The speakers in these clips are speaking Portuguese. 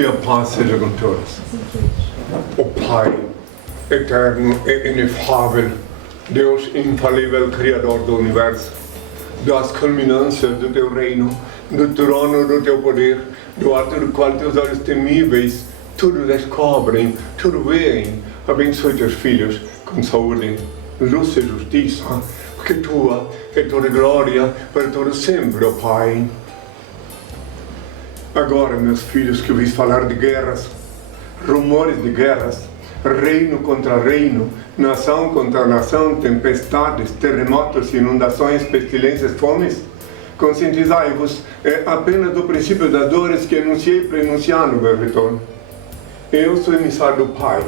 Que a paz seja com todos. O Pai eterno e inefável, Deus infalível, Criador do Universo, das culminâncias do Teu reino, do trono do Teu poder, do alto do qual Teus olhos temíveis tudo descobrem, tudo veem. Abençoe Teus filhos com saúde, luz e justiça, porque Tua é toda glória para todo sempre, ó Pai. Agora, meus filhos, que ouvis falar de guerras, rumores de guerras, reino contra reino, nação contra nação, tempestades, terremotos, inundações, pestilências, fomes, conscientizai-vos apenas do princípio das dores que anunciei para anunciar no meu retorno. Eu sou emissário do Pai,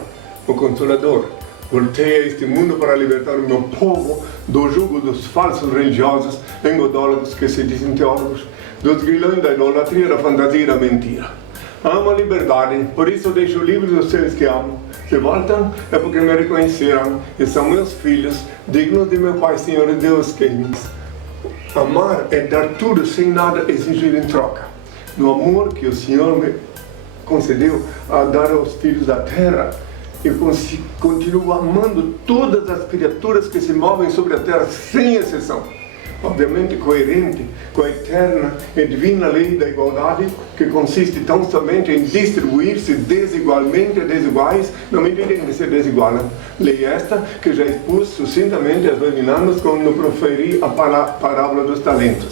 o Consolador. Voltei a este mundo para libertar o meu povo do jugo dos falsos religiosos, engodólogos que se dizem teólogos, dos grilhões da idolatria, da fantasia e da mentira. Amo a liberdade, por isso deixo livres os seres que amo. Se voltam, é porque me reconheceram e são meus filhos, dignos de meu Pai, Senhor e Deus que me amar é dar tudo sem nada exigir em troca. No amor que o Senhor me concedeu a dar aos filhos da terra, eu continuo amando todas as criaturas que se movem sobre a terra, sem exceção. Obviamente coerente com a eterna e divina lei da igualdade, que consiste tão somente em distribuir-se desigualmente a desiguais, na medida em que se desigualam. Lei esta que já expus sucintamente há 2000 anos quando proferi a parábola dos talentos.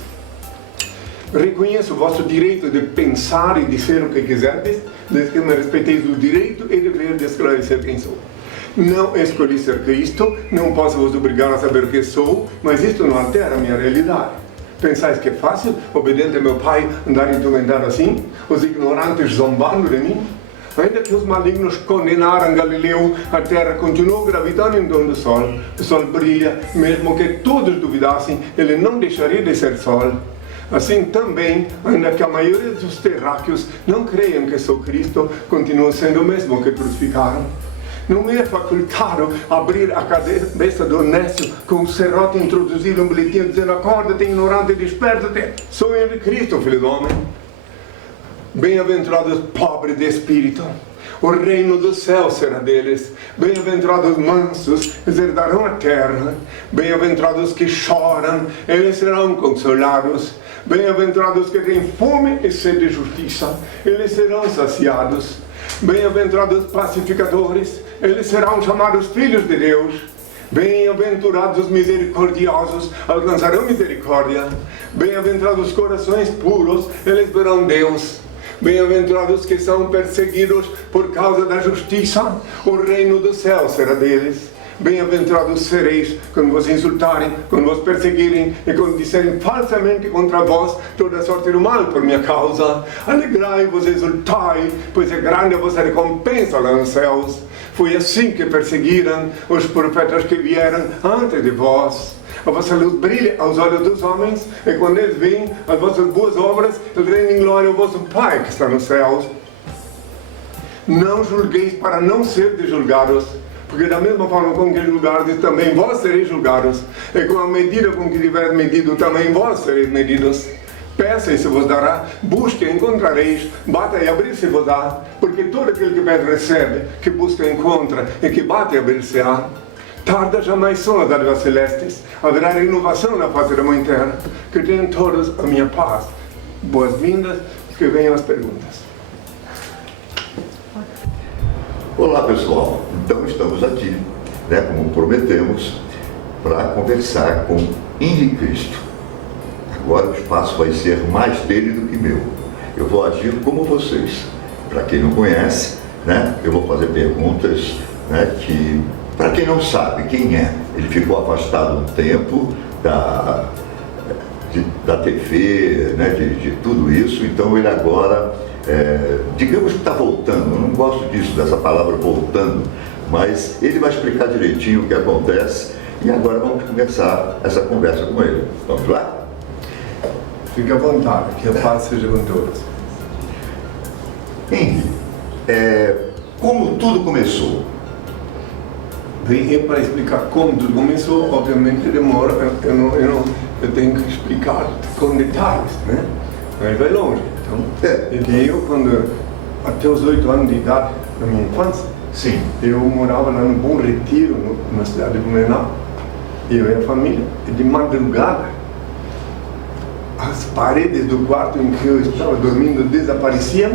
Reconheço o vosso direito de pensar e de ser o que quiserdes, desde que me respeiteis o direito e dever de esclarecer quem sou. Não escolhi ser Cristo, não posso vos obrigar a saber o que sou, mas isto não altera a minha realidade. Pensais que é fácil, obediente a meu Pai, andar entormentado assim? Os ignorantes zombando de mim? Ainda que os malignos condenaram Galileu, a terra continuou gravitando em torno do sol. O sol brilha, mesmo que todos duvidassem, ele não deixaria de ser sol. Assim também, ainda que a maioria dos terráqueos não creiam que sou Cristo, continuo sendo o mesmo que crucificaram. Não me é facultado abrir a cabeça do honesto com um serrote e introduzir um bilhetinho dizendo: acorda-te, ignorante, desperta-te, sou eu de Cristo, filho do homem. Bem-aventurados pobres de espírito, o reino do céu será deles. Bem-aventurados mansos, eles herdarão a terra. Bem-aventurados que choram, eles serão consolados. Bem-aventurados que têm fome e sede de justiça, eles serão saciados. Bem-aventurados pacificadores, eles serão chamados filhos de Deus. Bem-aventurados os misericordiosos, alcançarão misericórdia. Bem-aventurados os corações puros, eles verão Deus. Bem-aventurados que são perseguidos por causa da justiça, o reino do céu será deles. Bem-aventurados sereis quando vos insultarem, quando vos perseguirem e quando disserem falsamente contra vós toda sorte do mal por minha causa. Alegrai-vos e exultai, pois é grande a vossa recompensa lá nos céus. Foi assim que perseguiram os profetas que vieram antes de vós. A vossa luz brilha aos olhos dos homens, e quando eles veem as vossas boas obras, eles rendem glória ao vosso Pai que está nos céus. Não julgueis para não ser julgados, porque da mesma forma com que julgardes, também vós sereis julgados. E com a medida com que tiveres medido, também vós sereis medidos. Peça e se vos dará, busque e encontrareis, bata e abrir-se-vos-á, porque todo aquele que pede recebe, que busca encontra, e que bate e abrir-se-á. Tarda jamais são as dádivas celestes, haverá renovação na face da Mãe Terra. Que tenham todos a minha paz. Boas-vindas, que venham as perguntas. Olá pessoal, então estamos aqui, como prometemos, para conversar com Henri Cristo. Agora o espaço vai ser mais dele do que meu. Eu vou agir como vocês. Para quem não conhece, eu vou fazer perguntas que, para quem não sabe quem é, ele ficou afastado um tempo da TV, de tudo isso, então ele agora, digamos que está voltando. Eu não gosto disso, dessa palavra voltando, mas ele vai explicar direitinho o que acontece e agora vamos começar essa conversa com ele. Vamos lá? Fique à vontade, que a paz seja com todos. Henri, como tudo começou? Bem, para explicar como tudo começou, obviamente demora, eu tenho que explicar com detalhes, Mas vai longe. Então, eu quando até os 8 anos de idade, na minha infância, Sim. eu morava lá no Bom Retiro, na cidade de Blumenau, eu e a família, e de madrugada, as paredes do quarto em que eu estava dormindo desapareciam,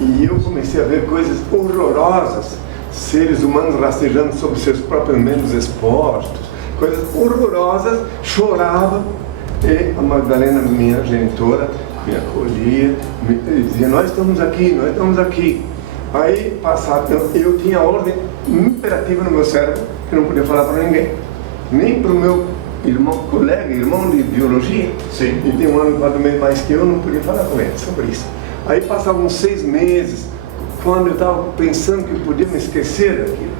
e eu comecei a ver coisas horrorosas, seres humanos rastejando sobre seus próprios membros expostos, coisas horrorosas, chorava, e a Magdalena, minha genitora, me acolhia, me dizia, nós estamos aqui. Aí, passado, eu tinha ordem imperativa no meu cérebro, que não podia falar para ninguém, nem para o meu irmão de biologia, Sim. e tem um ano e 4 meses mais que eu, não podia falar com ele sobre isso. Aí passavam uns 6 meses, quando eu estava pensando que eu podia me esquecer daquilo,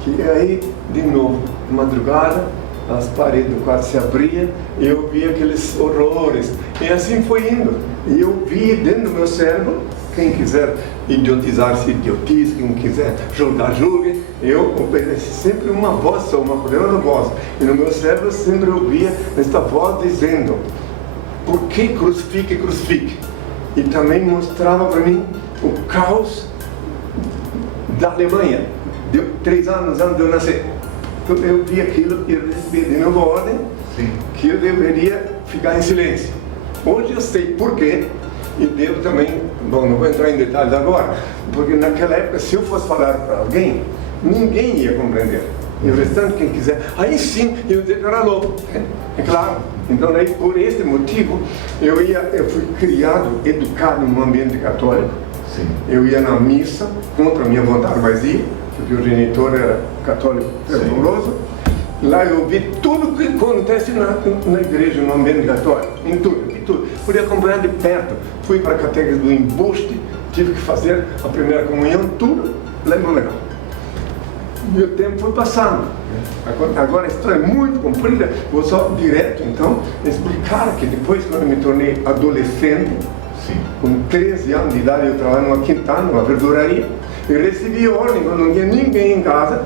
que aí, de novo, de madrugada, as paredes do quarto se abriam, e eu via aqueles horrores, e assim foi indo, e eu vi dentro do meu cérebro, quem quiser idiotizar-se, idiotize, quem quiser julgar, julgue, eu obedeci sempre uma voz só, uma poderosa voz, e no meu cérebro sempre eu ouvia esta voz dizendo, por que crucifique, crucifique? E também mostrava para mim o caos da Alemanha, de 3 anos antes de eu nascer. Então eu vi aquilo e recebi de novo a ordem. Sim. Que eu deveria ficar em silêncio. Hoje eu sei por quê, e devo também, bom, não vou entrar em detalhes agora, porque naquela época, se eu fosse falar para alguém, ninguém ia compreender. E o restante, quem quiser, aí sim, eu ia dizer que era louco. É claro. Então, daí, por esse motivo, eu fui criado, educado num ambiente católico. Sim. Eu ia na missa, contra a minha vontade, mas ia, porque o genitor era católico fervoroso. Lá eu vi tudo que acontece na igreja, no ambiente católico, em tudo. Podia acompanhar de perto. Fui para a catequese do embuste, tive que fazer a primeira comunhão, tudo lá em Blumenau. E o tempo foi passando. Agora a história é muito comprida, vou só direto então explicar que depois, quando eu me tornei adolescente, Sim. com 13 anos de idade, eu trabalhava numa quinta, numa verduraria, e recebi ordem, quando não tinha ninguém em casa,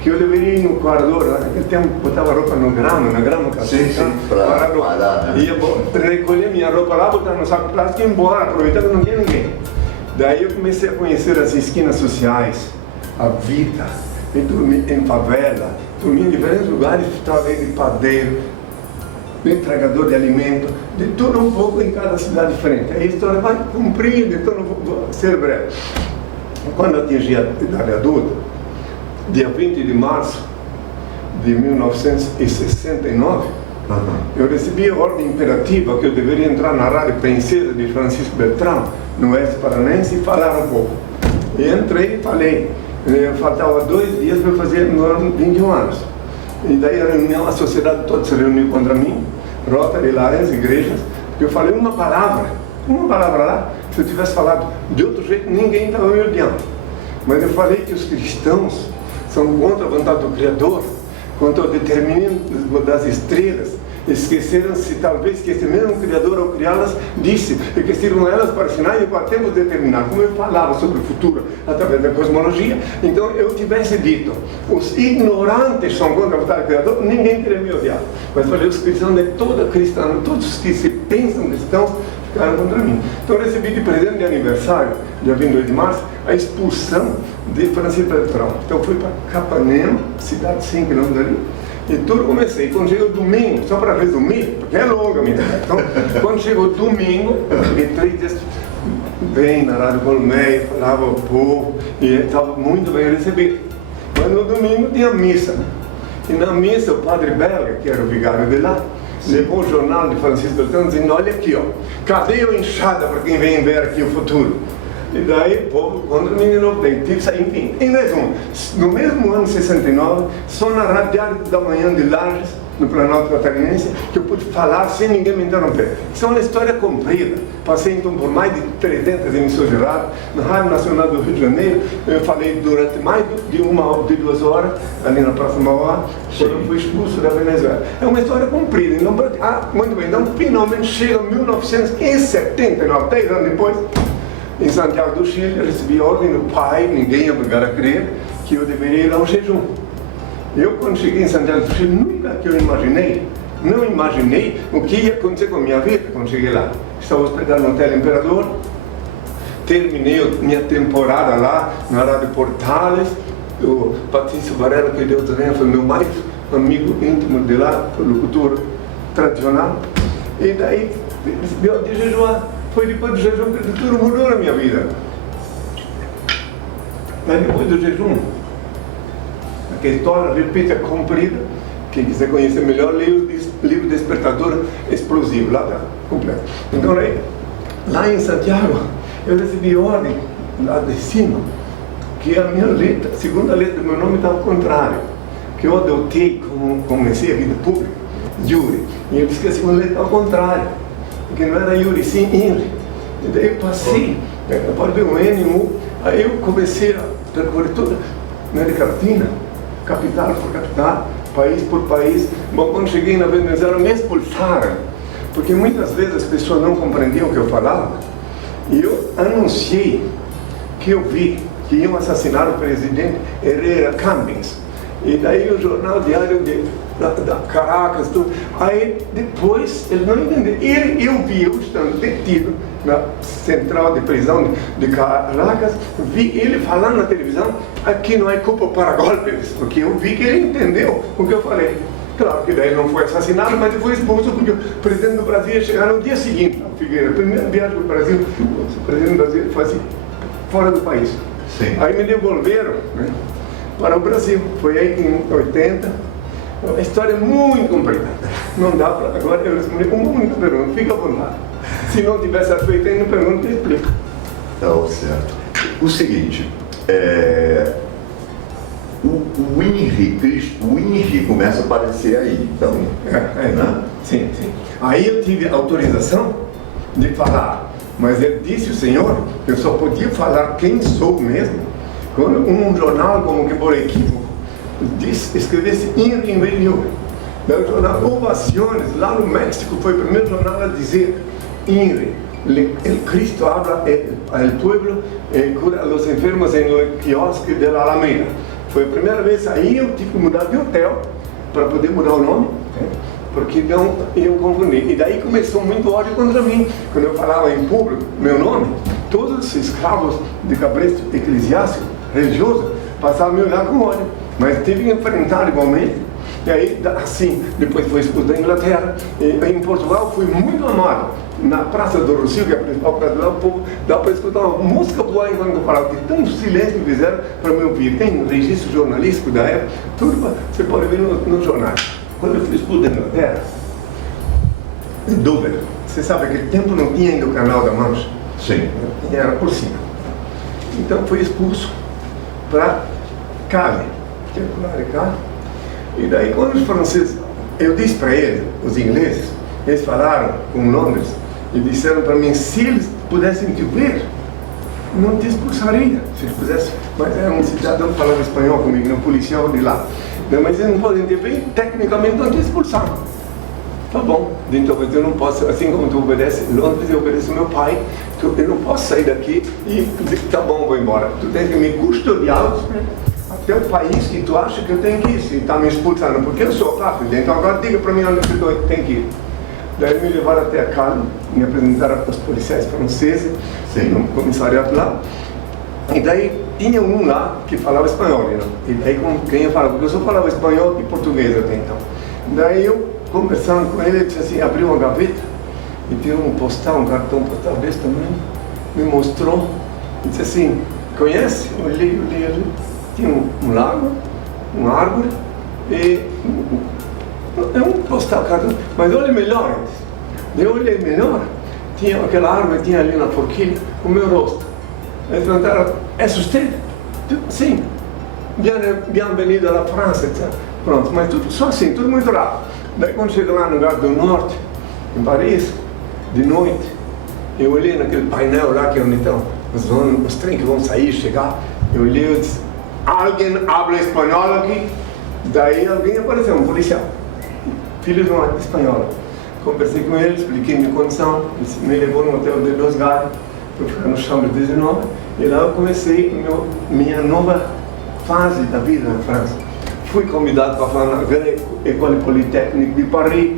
que eu deveria ir no corredor. Naquele tempo botava roupa no grama, Sim, para parar, né? Ia recolher minha roupa lá, botar no saco plástico e ir embora, aproveitar que não tinha ninguém. Daí eu comecei a conhecer as esquinas sociais, a vida, e dormi em favela, dormi em diferentes lugares, estava de padeiro, de entregador de alimento, de tudo um pouco em cada cidade diferente. A história vai cumprindo, então não vou ser breve. Quando eu atingi a idade adulta, dia 20 de março de 1969, eu recebi a ordem imperativa que eu deveria entrar na Rádio Princesa de Francisco Beltrão, no Oeste Paranense, e falar um pouco. E entrei e falei. Faltava 2 dias para fazer 21 anos. E daí a sociedade toda se reuniu contra mim, Rotary, Lares, igrejas, porque eu falei uma palavra lá. Se eu tivesse falado de outro jeito, ninguém estava me odiando. Mas eu falei que os cristãos são contra a vontade do Criador, contra o determinismo das estrelas. Esqueceram-se, talvez, que esse mesmo Criador, ao criá-las, disse que sirvam elas para sinais e para tempos determinados. Como eu falava sobre o futuro através da cosmologia, então eu tivesse dito, os ignorantes são contra a vontade do Criador, ninguém teria me odiado. Mas falei, os cristãos de toda cristã, todos os que se pensam cristãos, ficaram contra mim. Então eu recebi de presente de aniversário, dia 22 de março, a expulsão de Francisco Beltrão. Então eu fui para Capanema, cidade de 100 km dali, e tudo comecei. Quando chegou domingo, só para resumir, porque é longa a minha vida. Então, quando chegou domingo, eu fiquei 3 dias bem na Rádio Colmeia, falava ao povo, e estava muito bem recebido. Mas no domingo tinha missa. E na missa, o padre belga, que era o vigário de lá, levou o jornal de Francisco Beltrão dizendo, olha aqui, ó, cadê a enxada para quem vem ver aqui o futuro? E daí o povo contra mim de novo, enfim, em resumo, no mesmo ano 69, só na Rádio Diário da Manhã de Lages, no Planalto Catarinense, que eu pude falar sem ninguém me interromper. Isso é uma história comprida. Passei então por mais de 300 emissões de rádio, na Rádio Nacional do Rio de Janeiro, eu falei durante mais de 2 horas, ali na Praça Mauá, quando eu fui expulso da Venezuela. É uma história comprida. Então, muito bem, então finalmente chega 1979, 10 anos depois, em Santiago do Chile, eu recebi a ordem do pai, ninguém ia obrigar a crer, que eu deveria ir ao jejum. Eu, quando cheguei em Santiago do Chile, nunca que eu não imaginei o que ia acontecer com a minha vida quando cheguei lá. Estava hospedado no Hotel Imperador, terminei minha temporada lá na Rádio Portales. O Patrício Varela, que deu também, foi meu mais amigo íntimo de lá, foi locutor tradicional. E daí, de jejuar, foi depois do jejum que tudo mudou na minha vida. Mas depois do jejum, aquela história repita comprida, quem quiser conhecer melhor, livro Despertador Explosivo, lá está completo. Então aí, lá em Santiago, eu recebi ordem lá de cima, que a minha letra, a segunda letra do meu nome estava ao contrário, que eu adotei como comecei a vida pública, Yuri, e eu disse que a segunda letra estava ao contrário, porque não era Yuri, sim Inri. E daí eu passei, pode ver o N, U, aí eu comecei a percorrer toda a América Latina, capital por capital, país por país. Bom, quando cheguei na Venezuela, me expulsaram, porque muitas vezes as pessoas não compreendiam o que eu falava, e eu anunciei que eu vi que iam assassinar o presidente Herrera Campins. E daí o jornal diário da Caracas, tudo. Aí depois ele não entendeu. Eu vi, eu estando detido na central de prisão de Caracas, vi ele falando na televisão, aqui não é culpa para golpes, porque eu vi que ele entendeu o que eu falei. Claro que daí não foi assassinado, mas ele foi expulso porque o presidente do Brasil ia chegar no dia seguinte, Figueira. A primeira viagem para o Brasil, o presidente do Brasil foi assim, fora do país. Sim. Aí me devolveram, né, para o Brasil. Foi aí em 80. Uma história muito comprida. Não dá para. Agora eu respondi uma única pergunta, fica à vontade. Se não tivesse feito ainda, pergunta e explico. Tá certo. O seguinte, o INRI começa a aparecer aí, então. Né? Sim, sim. Aí eu tive autorização de falar, mas ele disse o senhor que eu só podia falar quem sou mesmo quando um jornal, como que por equívoco, escrevesse INRI em vez de Yuri. O jornal Ovaciones, lá no México, foi o primeiro jornal a dizer INRI. El Cristo habla al pueblo, cura a los enfermos en el quiosque de la Alameda. Foi a primeira vez. Aí eu tive que mudar de hotel para poder mudar o nome, porque não iam confundir. E daí começou muito ódio contra mim. Quando eu falava em público meu nome, todos os escravos de cabresto eclesiástico, religioso, passavam a me olhar com ódio. Mas tive que enfrentar igualmente. E aí, assim, depois foi expulso da Inglaterra. E em Portugal fui muito amado. Na Praça do Rocio, que é a principal praça do povo, dá para escutar uma música boa enquanto eu falava, porque tanto silêncio fizeram para me ouvir. Tem um registro jornalístico da época, tudo você pode ver nos jornais. Quando eu fui expulso da Inglaterra, em Dover, você sabe, naquele tempo não tinha ainda o Canal da Mancha. Sim. Era por cima. Então fui expulso para Cali, que é Cali. E daí, quando os franceses, eu disse para eles, os ingleses, eles falaram com Londres e disseram para mim, se eles pudessem te ver, não te expulsaria, se eles pudessem. Mas era um cidadão que falava espanhol comigo, um policial de lá. Mas eles não podem te ver, tecnicamente não te expulsaram. Tá bom, então eu não posso, assim como tu obedece Londres, eu obedeço meu pai, eu não posso sair daqui e dizer, tá bom, vou embora. Tu tem que me custodiar até o país que tu acha que eu tenho que ir, se está me expulsando, porque eu sou fraco, então agora diga para mim onde eu tenho que ir. Daí me levaram até a Cali, me apresentaram para os policiais franceses, no comissariado lá, e daí tinha um lá que falava espanhol, né? E daí com quem eu falava, porque eu só falava espanhol e português até então. Daí eu, conversando com ele, ele disse assim, abriu uma gaveta e tirou um postal, um cartão postal desse tamanho, me mostrou, e disse assim, conhece? Eu olhei, tinha um lago, uma árvore, e é um postal, cartão, mas olha melhor. Eu olhei melhor, tinha aquela árvore, tinha ali na forquilha o meu rosto. Eles perguntaram, é você? Sim, bem-vindo à França, etc. Pronto, mas tudo só assim, tudo muito rápido. Daí quando chego lá no lugar do norte, em Paris, de noite, eu olhei naquele painel lá que é onde estão os trens que vão sair, chegar, eu olhei e disse, alguém habla espanhol aqui? Daí alguém apareceu, um policial, filho de uma espanhola. Conversei com ele, expliquei minha condição, ele me levou no hotel de Los Galles, para ficar no Chambre 19, e lá eu comecei minha nova fase da vida na França. Fui convidado para falar na École Polytechnique de Paris,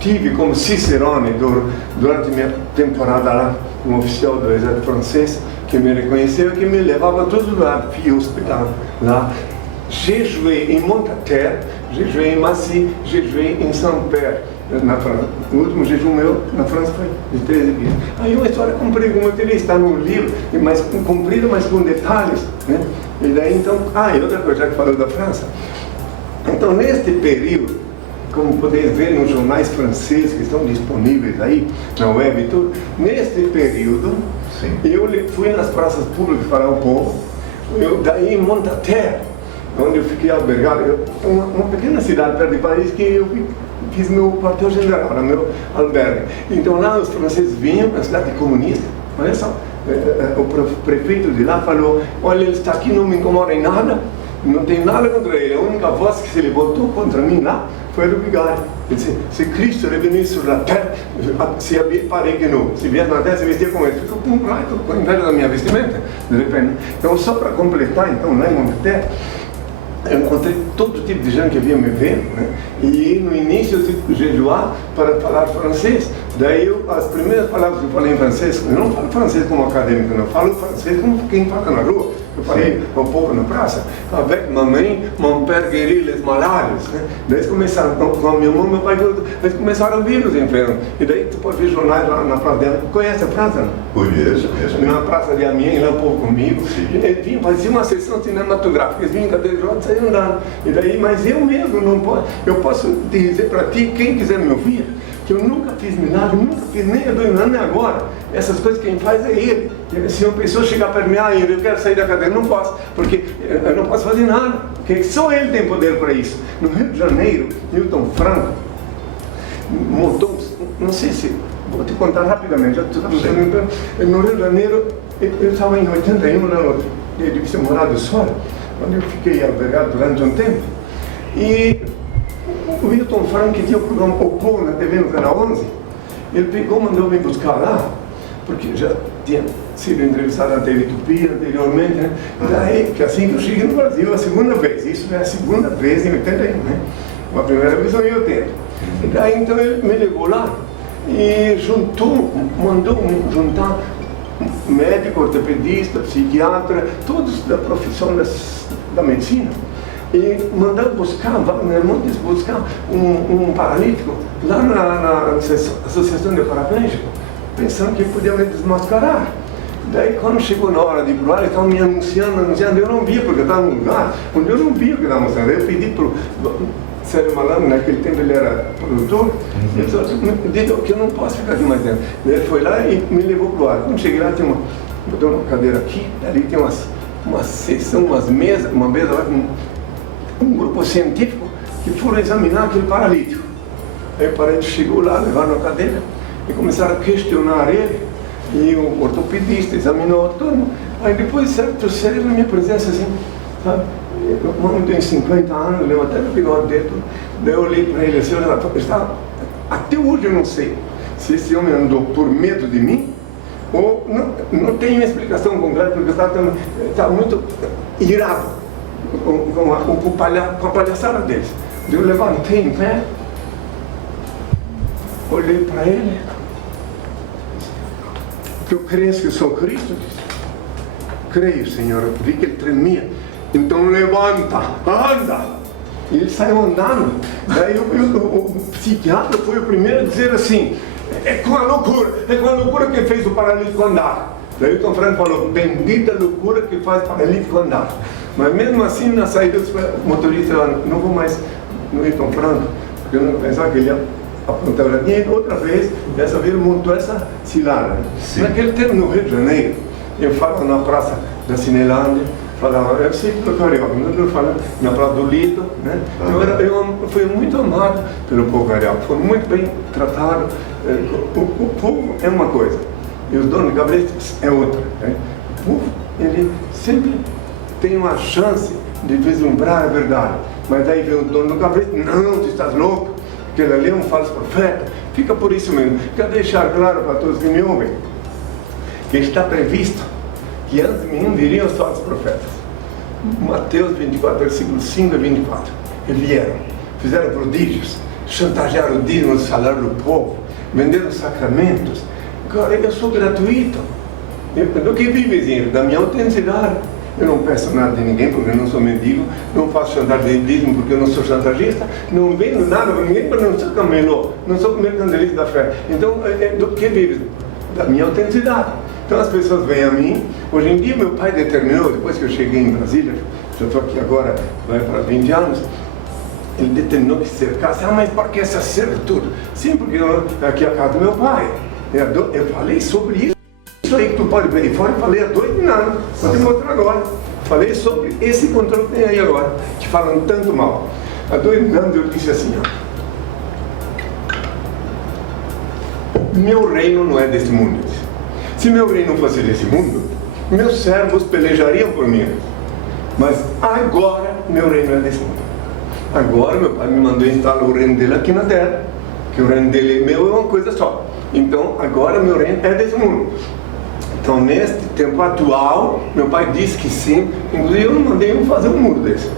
tive como Cicerone durante minha temporada lá um oficial do exército francês que me reconheceu e que me levava a todo lado, fui hospedado lá. Jejuei em Montaterre, jejuei em Massy, jejuei em Saint-Père, na França. O último jejum meu na França foi de 13 dias. Aí uma história comprida, como eu teria, está num livro, mas comprida, mas com detalhes, né? E daí então, e outra coisa, já que falou da França. Então, neste período, como podeis ver nos jornais franceses que estão disponíveis aí, na web e tudo, neste período, eu fui nas praças públicas falar ao povo, daí em Montaterre, onde eu fiquei albergado, uma pequena cidade perto de Paris, que eu fiz meu quartel-general, era meu albergue. Então lá os franceses vinham, na cidade comunista, olha só, o prefeito de lá falou, olha, ele está aqui, não me incomoda em nada, não tem nada contra ele, a única voz que se levantou contra mim lá foi do vigário. Ele disse, se Cristo revenisse sobre a terra, se parei que não, se viesse na terra, se vestia como ele. Ficou com inveja da minha vestimenta, de repente. Então, só para completar, então, lá em Montaterre, eu encontrei todo tipo de gente que vinha me ver, né? E no início eu tive que jejuar para falar francês. Daí as primeiras palavras que eu falei em francês, eu não falo francês como acadêmico, eu falo francês como quem fala na rua. Eu falei ao povo na praça, avec ma mãe, mon père guérit les malades, né? Daí eles começaram, com a minha mãe, meu pai, eles começaram a vir os enfermos. E daí tu pode ver jornais lá na praça dela. Conhece a praça? Não? Conheço. Na praça de Amiens, lá o povo comigo. Eles vinham, fazia uma sessão cinematográfica, eles vinham em cadeira de rodas e saíam andando. E daí, mas eu mesmo não posso, eu posso dizer para ti, quem quiser me ouvir, que eu nunca fiz milagre, nunca fiz nem nem agora. Essas coisas quem faz é ele. Se uma pessoa chegar para mim, eu quero sair da cadeira, não posso, porque eu não posso fazer nada, porque só ele tem poder para isso. No Rio de Janeiro, Newton Franco montou, não sei se, vou te contar rapidamente, no Rio de Janeiro, eu estava em 81, no edifício Morado Sol, onde eu fiquei albergado durante um tempo, e o Newton Franco, que tinha o programa O Povo na TV no Canal 11, ele pegou, mandou me buscar lá, porque já tinha sido entrevistado na TV Tupi anteriormente, né? Daí, que assim que eu cheguei no Brasil, a segunda vez, isso é a segunda vez em 81, né? A primeira vez foi em 80. E daí então ele me levou lá e mandou juntar médico, ortopedista, psiquiatra, todos da profissão da medicina. E mandou buscar um paralítico lá na Associação de Paraplégico, pensando que podia me desmascarar. Daí, quando chegou na hora de ir para lá, eles estavam me anunciando, eu não via, porque eu estava num lugar onde eu não via o que estava mostrando. Eu pedi para o Sérgio Malandro, naquele tempo ele era produtor, ele disse que eu não posso ficar aqui mais tempo. Daí ele foi lá e me levou para o ar. Quando cheguei lá, botou uma cadeira aqui, ali tem uma sessão, uma mesa lá com um grupo científico que foram examinar aquele paralítico. Aí o paralítico chegou lá, levaram a cadeira e começaram a questionar ele, e o ortopedista examinou tudo. Aí depois, certo, trouxeram na minha presença assim, sabe? O homem tem 50 anos, levantando o bigode dele, daí eu olhei para ele assim, até hoje eu não sei se esse homem andou por medo de mim, ou não tem uma explicação concreta, porque eu estava muito irado com a palhaçada deles. Eu levantei em pé, olhei para ele, que eu creio que eu sou Cristo, disse. Creio, Senhor. Eu vi que ele tremia. Então levanta, anda. E ele saiu andando. Daí o psiquiatra foi o primeiro a dizer assim, é com a loucura que fez o paralítico andar. Daí o Tom Franco falou, bendita loucura que faz o paralítico andar. Mas mesmo assim, na saída, o motorista falou, não vou mais no Tom Franco, porque eu não pensava que ele ia apontar a linha. Outra vez, dessa vez ele montou essa cilada. Naquele tempo, no Rio de Janeiro, eu falo na praça da Cinelândia, falava, eu sei que eu carioca, mas eu falo na praça do Lido, né? Eu fui muito amado pelo povo carioca, foi muito bem tratado. O povo é uma coisa, e os donos de cabeças é outra, né? O povo, ele sempre tem uma chance de vislumbrar a verdade, mas daí vem o dono do cabeça, não, tu estás louco, que ele ali é um falso profeta. Fica por isso mesmo. Quero deixar claro para todos que me ouvem que está previsto que antes de mim viriam os falsos profetas. Mateus 24, versículos 5 e 24. Eles vieram, fizeram prodígios, chantagearam o dízimo do salário do povo, venderam sacramentos, cara, eu sou gratuito. Do que vive, engenheiro? Da minha autenticidade. Eu não peço nada de ninguém porque eu não sou mendigo, não faço chantagismo porque eu não sou chantagista, não vendo nada para ninguém porque eu não sou camelô, não sou mercantilista da fé. Então, do que vive? Da minha autenticidade. Então as pessoas vêm a mim. Hoje em dia meu pai determinou, depois que eu cheguei em Brasília, já estou aqui agora, vai para 20 anos, ele determinou que cercasse. Mas por que essa servitude? Sim, porque aqui é a casa do meu pai. Eu falei sobre isso. Isso aí que tu pode ver aí fora, eu falei há 2 anos, vou te mostrar agora. Falei sobre esse controle que tem aí agora, que falam tanto mal. Há 2 anos eu disse assim, meu reino não é desse mundo. Se meu reino fosse desse mundo, meus servos pelejariam por mim. Mas agora meu reino é desse mundo. Agora meu pai me mandou instalar o reino dele aqui na terra, que o reino dele e meu é uma coisa só. Então agora meu reino é desse mundo. Então, neste tempo atual, meu pai disse que sim. Inclusive, eu não mandei fazer um muro desse.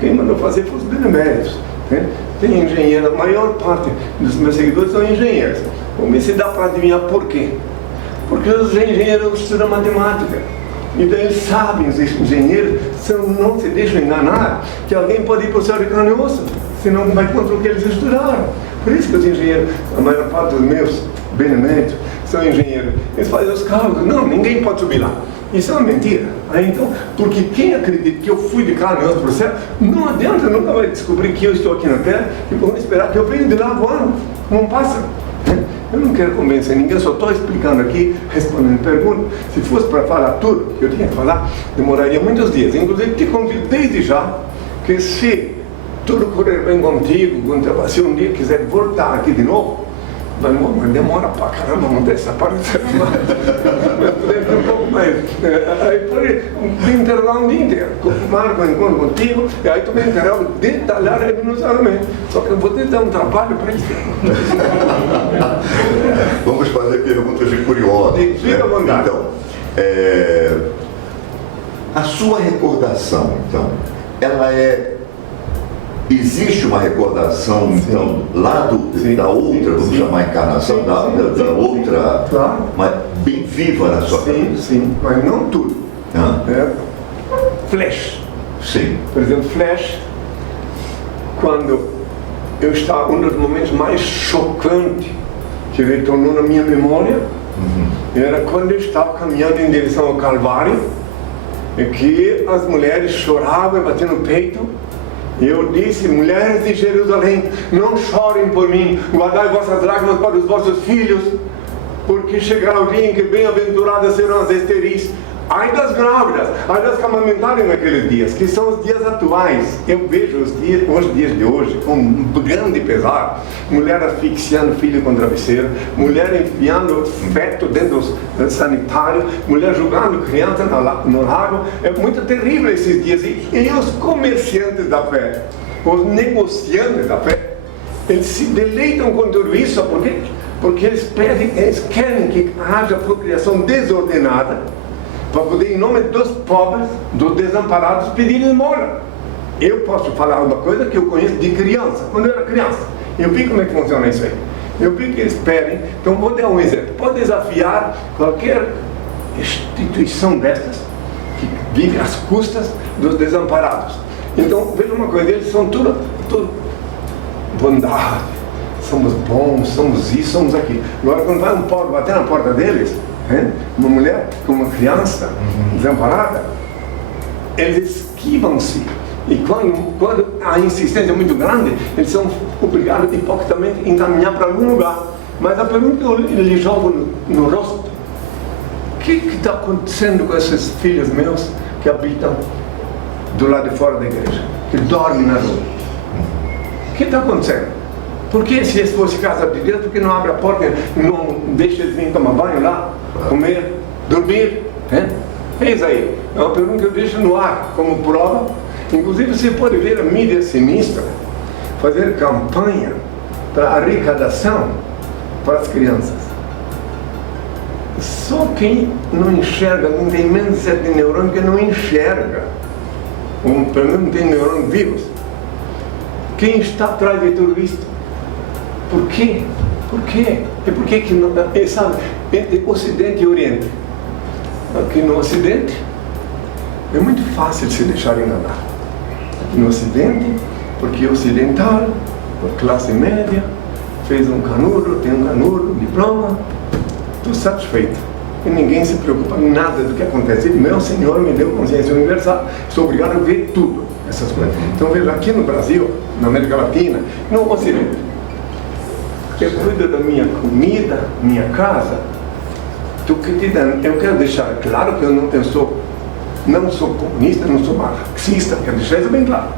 Quem mandou fazer foi os beneméritos. Né? Tem engenheiro, a maior parte dos meus seguidores são engenheiros. Vamos ver se dá para adivinhar por quê. Porque os engenheiros estudam matemática. E daí eles sabem, os engenheiros, não se deixam enganar, que alguém pode ir para o céu de carne e osso, senão vai contra o que eles estudaram. Por isso que os engenheiros, a maior parte dos meus beneméritos, são engenheiros. Eles fazem os cálculos. Não, ninguém pode subir lá. Isso é uma mentira. Então, porque quem acredita que eu fui de carne e osso para o céu, não adianta, nunca vai descobrir que eu estou aqui na terra e vão esperar que eu venha de lá voando, como um pássaro. Eu não quero convencer ninguém, só estou explicando aqui, respondendo perguntas. Se fosse para falar tudo que eu tinha que falar, demoraria muitos dias. Inclusive, te convido desde já que se tudo correr bem contigo, quando você um dia quiser voltar aqui de novo, mas demora pra caramba montar essa parte. Um pouco mais. Aí pode me interrogar um dia inteiro. Marco um encontro contigo, e aí tu me interroga detalhadamente. Só que eu vou te dar um trabalho para isso. Vamos fazer perguntas de curiosos. Fica à vontade. Então, a sua recordação, então, ela é. Existe uma recordação, então, lá da outra, vamos chamar encarnação, da outra, claro, mas bem viva na sua vida? Sim, mas não tudo. Flash. Sim. Por exemplo, Flash, quando eu estava, um dos momentos mais chocantes que retornou na minha memória, era quando eu estava caminhando em direção ao Calvário, e que as mulheres choravam e batiam no peito. Eu disse, mulheres de Jerusalém, não chorem por mim, guardai vossas lágrimas para os vossos filhos, porque chegará o dia em que bem-aventuradas serão as esteris. Ai das grávidas, ai das que amamentarem naqueles dias, que são os dias atuais. Eu vejo os dias de hoje com um grande pesar. Mulher asfixiando filho com travesseiro, mulher enfiando feto dentro do sanitário, mulher jogando criança no lago. É muito terrível esses dias. E os comerciantes da fé, os negociantes da fé, eles se deleitam com tudo isso, porque eles querem que haja procriação desordenada, para poder, em nome dos pobres, dos desamparados, pedir esmola. Eu posso falar uma coisa que eu conheço de criança, quando eu era criança. Eu vi como é que funciona isso aí. Eu vi que eles pedem. Então, vou dar um exemplo. Pode desafiar qualquer instituição dessas, que vive às custas dos desamparados. Então, veja uma coisa, eles são tudo bondade, somos bons, somos isso, somos aquilo. Agora, quando vai um pobre bater na porta deles, uma mulher com uma criança desamparada, eles esquivam-se. E quando a insistência é muito grande, eles são obrigados hipocritamente a encaminhar para algum lugar. Mas a pergunta que eu lhe jogo no rosto: o que está acontecendo com esses filhos meus que habitam do lado de fora da igreja, que dormem na rua? O que está acontecendo? Por que, se esse fosse casa de Deus, por que não abre a porta e não deixa eles virem tomar banho lá, comer, dormir? Eis aí, é uma pergunta que eu deixo no ar como prova. Inclusive, você pode ver a mídia sinistra fazer campanha para arrecadação para as crianças. Só quem não enxerga, não tem menos de 7 neurônios, que não enxerga, ou pelo menos não tem neurônios vivos. Quem está atrás de tudo isso? Por quê? Por quê? E por que não... Sabe, entre Ocidente e Oriente. Aqui no Ocidente é muito fácil se deixar enganar. Aqui no Ocidente, porque é ocidental, por classe média, fez um canudo, tem um canudo, um diploma, estou satisfeito. E ninguém se preocupa em nada do que acontece. Meu Senhor me deu consciência universal, estou obrigado a ver tudo, essas coisas. Então veja, aqui no Brasil, na América Latina, no Ocidente, eu cuido da minha comida, minha casa, eu quero deixar claro que eu não sou comunista, não sou marxista, quero deixar isso bem claro.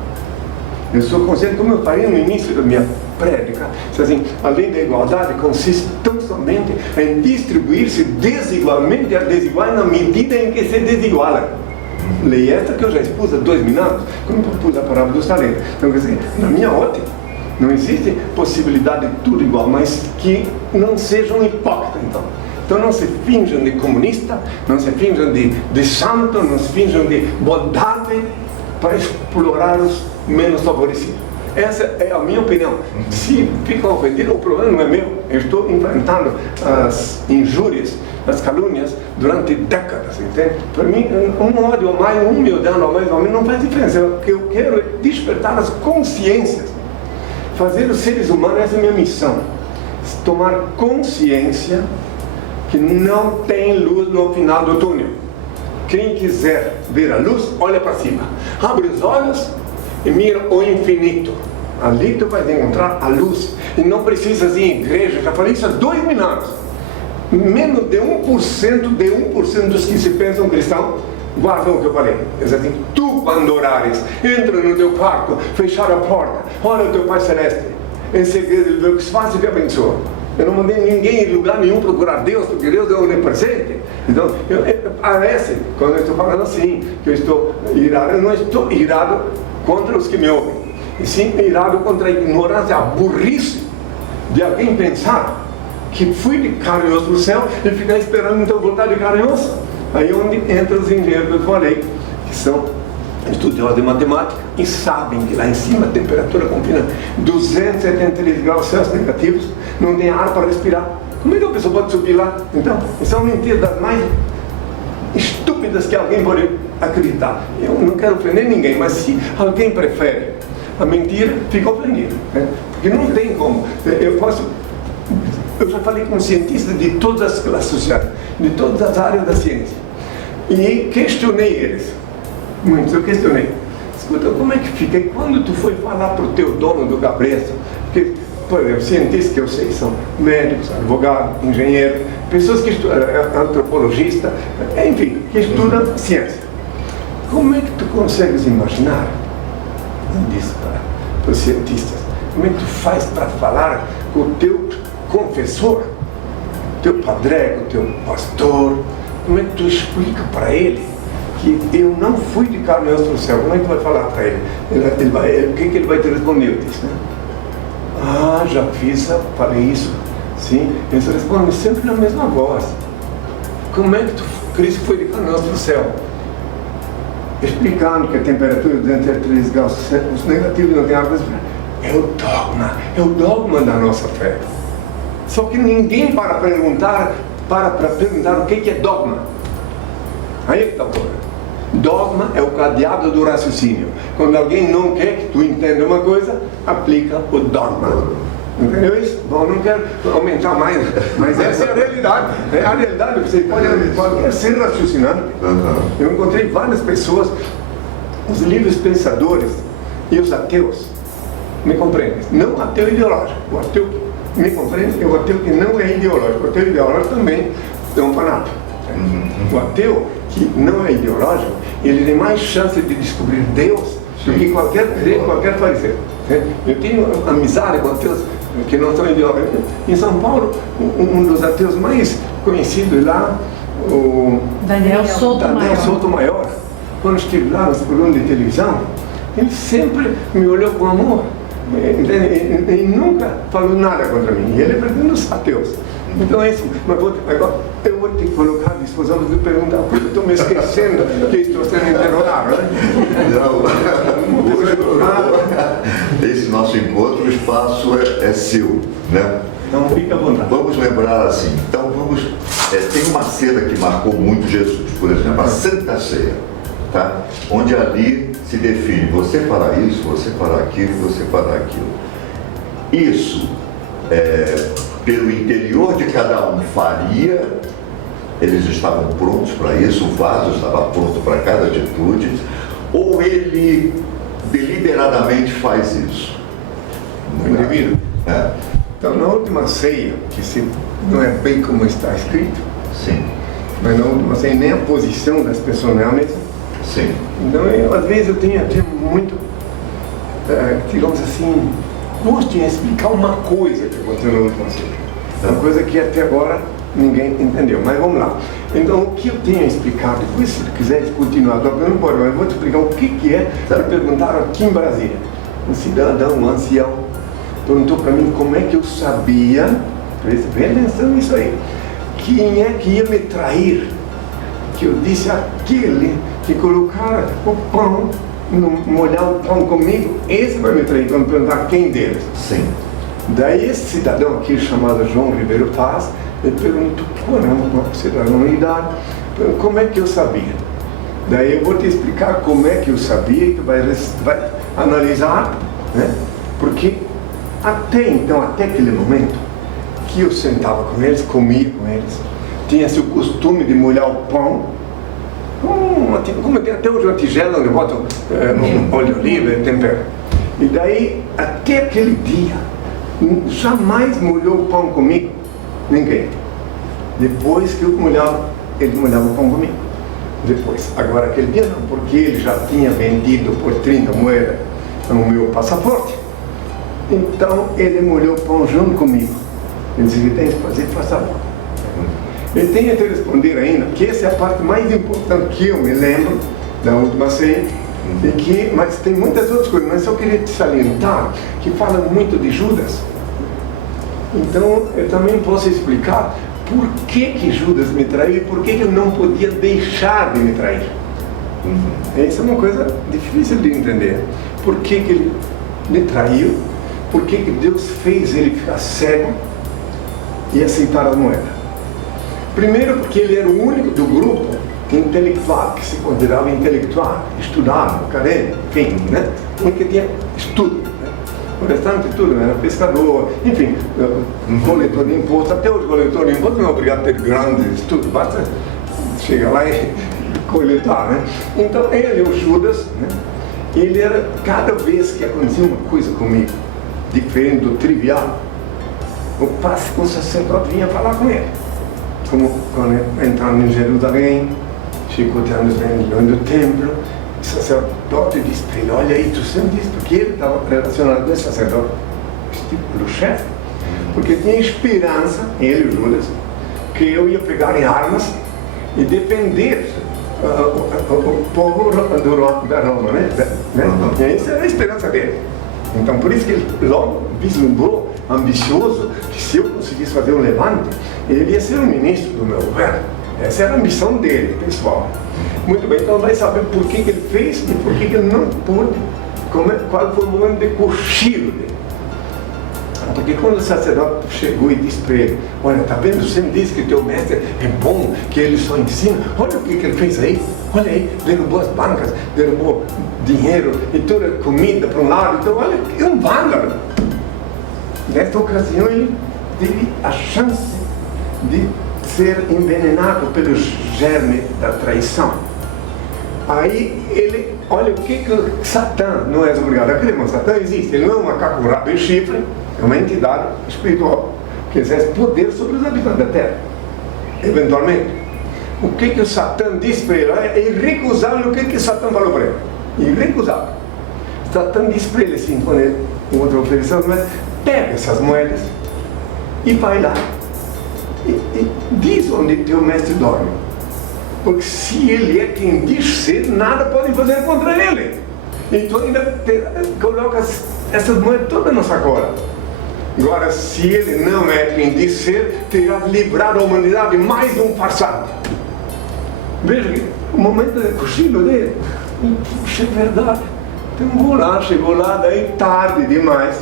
Eu sou consciente, como eu falei no início da minha prédica, assim, a lei da igualdade consiste tão somente em distribuir-se desigualmente a desiguais na medida em que se desigualam. Lei esta que eu já expus há 2 minutos, quando eu pus a parábola dos talentos. Então, quer dizer, na minha ótica, não existe possibilidade de tudo igual, mas que não sejam hipócritas, então. Então não se finjam de comunista, não se finjam de santo, não se finjam de bondade para explorar os menos favorecidos. Essa é a minha opinião. Se ficam ofendidos, o problema não é meu. Eu estou enfrentando as injúrias, as calúnias durante décadas, entende? Para mim, um ódio a mais, um meu dano a mais ou menos não faz diferença. O que eu quero é despertar as consciências. Fazer os seres humanos, essa é a minha missão. Tomar consciência que não tem luz no final do túnel. Quem quiser ver a luz, olha para cima. Abre os olhos e mira o infinito. Ali tu vai encontrar a luz. E não precisa ir em igreja. Já falei isso há 2 minutos. Menos de 1% dos que se pensam cristãos guardam o que eu falei. Diz assim, tu quando orares, entra no teu quarto, fechar a porta, olha o teu Pai Celeste. Em segredo ele vê o que se faz e que abençoa. Eu não mandei ninguém em lugar nenhum procurar Deus, porque Deus é onipresente. Então, parece, quando eu estou falando assim, que eu estou irado, eu não estou irado contra os que me ouvem, e sim irado contra a ignorância, a burrice de alguém pensar que fui de carne e osso para o céu e ficar esperando então voltar de carne e osso. Aí onde entram os engenheiros que eu falei, que são estudiosos de matemática e sabem que lá em cima a temperatura confina 273 graus Celsius negativos, não tem ar para respirar. Como é que a pessoa pode subir lá? Então, isso é uma mentira das mais estúpidas que alguém pode acreditar. Eu não quero ofender ninguém, mas se alguém prefere a mentira, fica ofendido, né? Porque não tem como. Eu já falei com cientistas de todas as classes sociais, de todas as áreas da ciência, e questionei eles. Muitos eu questionei. Escuta, como é que fica? E quando tu foi falar para o teu dono do cabresto, porque, por exemplo, cientistas que eu sei são médicos, advogados, engenheiros, pessoas que estudam, antropologistas, enfim, que estudam ciência. Como é que tu consegues imaginar, disse para os cientistas, como é que tu faz para falar com o teu confessor, teu padre, o teu pastor, como é que tu explica para ele que eu não fui de carne e osso do céu? Como é que tu vai falar para ele? O que ele vai te responder? Eu disse, né? Já fiz, falei isso. Sim, eles respondem sempre na mesma voz. Como é que Cristo foi de carne e osso do céu? Explicando que a temperatura de 203 graus, os negativos não tem água. É o dogma da nossa fé. Só que ninguém para perguntar o que é dogma. Aí está o problema. Dogma é o cadeado do raciocínio. Quando alguém não quer que tu entenda uma coisa, aplica o dogma. Entendeu isso? Bom, não quero aumentar mais, mas essa é a realidade. É a realidade, você pode ser raciocinante. Eu encontrei várias pessoas, os livres pensadores e os ateus, me compreendem? Não ateu ideológico. O ateu que me compreende é o ateu que não é ideológico. O ateu ideológico também é um fanático. O ateu que não é ideológico, ele tem mais chance de descobrir Deus do que qualquer fariseu. Eu tenho amizade com ateus que não são ideológicos. Em São Paulo, um dos ateus mais conhecidos lá, o Daniel Sotomayor, quando estive lá nos programas de televisão, ele sempre me olhou com amor. Ele nunca falou nada contra mim. E ele é um dos ateus. Então é isso. Mas agora eu vou te colocar à disposição de perguntar, porque eu estou me esquecendo que estou sendo interrogado, né? Não. Esse nosso encontro, o espaço é seu, né? Então fica à vontade. Vamos lembrar assim, então tem uma cena que marcou muito Jesus, por exemplo, a Santa Ceia, tá? Onde ali se define, você fará isso, você fará aquilo, você fará aquilo. Isso, pelo interior de cada um faria, eles estavam prontos para isso, o vaso estava pronto para cada atitude, ou ele deliberadamente faz isso? O indivíduo? Então, na última ceia, que não é bem como está escrito, sim, mas na última ceia nem a posição das pessoas não é a mesma. Sim. Então, às vezes eu tenho até muito, digamos assim, gosto em explicar uma coisa que aconteceu na última ceia. Uma coisa que até agora ninguém entendeu, mas vamos lá. Então, o que eu tenho a explicar, depois se quiser continuar, não pode, mas eu vou te explicar o que é que perguntaram aqui em Brasília. Um cidadão, um ancião, perguntou para mim como é que eu sabia, preste bem atenção nisso aí, quem é que ia me trair? Que eu disse aquele que colocar o pão, molhar o pão comigo, esse vai me trair. Quando perguntar quem deles? Sim. Daí esse cidadão aqui, chamado João Ribeiro Paz, ele perguntou, uma cidadão de idade, como é que eu sabia? Daí eu vou te explicar como é que eu sabia, e tu vai analisar, né? Porque até então, até aquele momento, que eu sentava com eles, comia com eles, tinha-se o costume de molhar o pão, como tem até hoje uma tigela onde botam óleo de oliva e tempero. E daí, até aquele dia, jamais molhou o pão comigo, ninguém. Depois que eu molhava, ele molhava o pão comigo. Depois, agora aquele dia não, porque ele já tinha vendido por 30 moedas o meu passaporte. Então ele molhou o pão junto comigo. Ele disse que tem que fazer, faça bom. Ele tem a te responder ainda, que essa é a parte mais importante que eu me lembro da última ceia, mas tem muitas outras coisas, mas eu queria te salientar que fala muito de Judas. Então eu também posso explicar por que Judas me traiu e por que eu não podia deixar de me trair. Essa é uma coisa difícil de entender. Por que ele me traiu? Por que Deus fez ele ficar cego e aceitar a moeda? Primeiro porque ele era o único do grupo intelectual, que se considerava intelectual, estudado, acadêmico, enfim, né? O único que tinha estudo. Né? O restante tudo, era pescador, enfim, coletor de imposto. Até hoje, coletor de imposto não é obrigado a ter grandes estudos, basta chegar lá e coletar, né? Então ele, o Judas, né? Ele era, cada vez que acontecia uma coisa comigo, diferente do trivial, o sacerdote vinha falar com ele. Como quando entrando em Jerusalém, chicoteando os vendilhões do templo, o sacerdote disse para ele, olha aí, tu sente isso? Porque ele estava relacionado com esse sacerdote, o chefe, porque tinha esperança, ele, o Judas, que eu ia pegar em armas e defender o povo da Roma, né? E essa era a esperança dele. Então, por isso que ele logo vislumbrou, ambicioso, que se eu conseguisse fazer um levante, ele ia ser o ministro do meu governo. Essa era a ambição dele, pessoal. Muito bem, então vai saber por que ele fez e por que ele não pôde, qual foi o momento de cochilo dele. Porque quando o sacerdote chegou e disse para ele, olha, tá vendo, você me disse que teu mestre é bom, que ele só ensina, olha o que ele fez aí, olha aí, derrubou as bancas, derrubou dinheiro e toda comida para um lado, então olha, é um vândalo. Nesta ocasião ele teve a chance de ser envenenado pelo germe da traição. Aí ele, olha o que Satã não é obrigado a crer, mas Satã existe, ele não é um macaco rabo e chifre, é uma entidade espiritual que exerce poder sobre os habitantes da terra. Eventualmente, o que o Satã disse para ele é irrecusável. O que Satã falou para ele? Irrecusável. Satã disse para ele assim, quando ele, o outro ofereceu, pega essas moedas e vai lá e diz onde teu mestre dorme. Porque se ele é quem diz ser, nada pode fazer contra ele. Então ainda coloca essas moedas todas na sacola. Agora, se ele não é quem diz ser, terá livrado a humanidade de mais de um farsante. Veja que o momento de cochilo dele, puxa, é verdade. Então vou lá, chegou lá, daí tarde demais.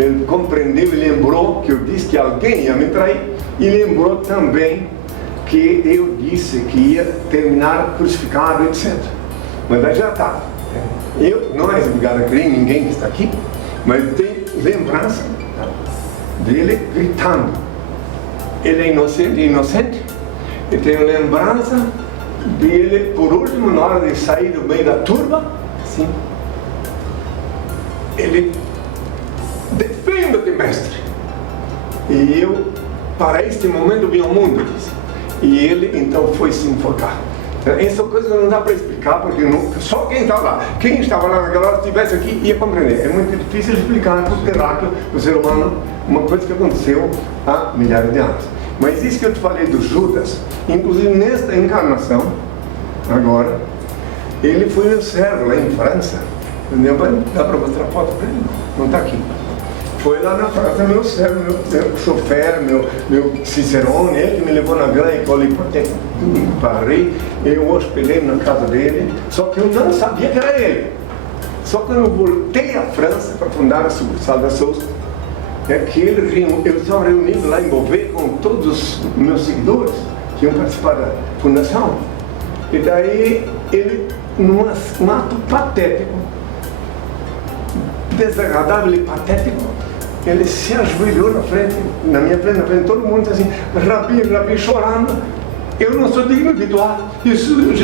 Ele compreendeu e lembrou que eu disse que alguém ia me trair, e lembrou também que eu disse que ia terminar crucificado, etc. Mas aí já está. Eu não é obrigado a crer em ninguém que está aqui, mas tem lembrança dele gritando. Ele é inocente. E tenho lembrança dele, por último, na hora de sair do meio da turba, assim, ele: defenda-te, mestre. E eu, para este momento, vim ao mundo, disse. E ele então foi se enforcar. Essa coisa não dá para explicar, porque só quem estava lá naquela hora, estivesse aqui, ia compreender. É muito difícil explicar por terráqueo, o ser humano, uma coisa que aconteceu há milhares de anos. Mas isso que eu te falei do Judas, inclusive nesta encarnação, agora, ele foi meu servo lá em França. Dá para mostrar a foto para ele? Não está aqui. Foi lá na França meu servo, meu chofer, meu cicerone, ele que me levou na Grande École Polytechnique em Paris. Eu hospedei na casa dele, só que eu não sabia que era ele. Só quando eu voltei à França para fundar a sucursal da Sousa, eu estava reunido lá em Beauvais com todos os meus seguidores que iam participar da fundação. E daí ele, num ato patético, desagradável e patético, ele se ajoelhou na minha frente, todo mundo assim, Rabi, chorando. Eu não sou digno de doar, eu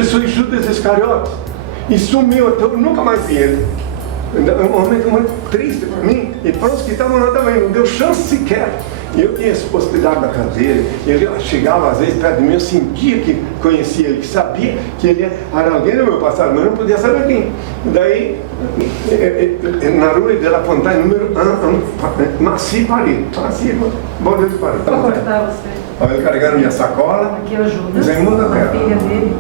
sou Judas Iscariotes. E sumiu, eu nunca mais vi ele. Um momento muito triste para mim, e para os que estavam lá também, não deu chance sequer. Eu tinha hospedado na casa dele, ele chegava às vezes perto de mim, eu sentia que conhecia ele, que sabia que ele era alguém do meu passado, mas eu não podia saber quem. Daí, na rua de La Fontaine, número 1, Maci Paris, Bordeaux de Paris. Vou cortar você. Ele carregava minha sacola. Aqui ajuda. A filha dele.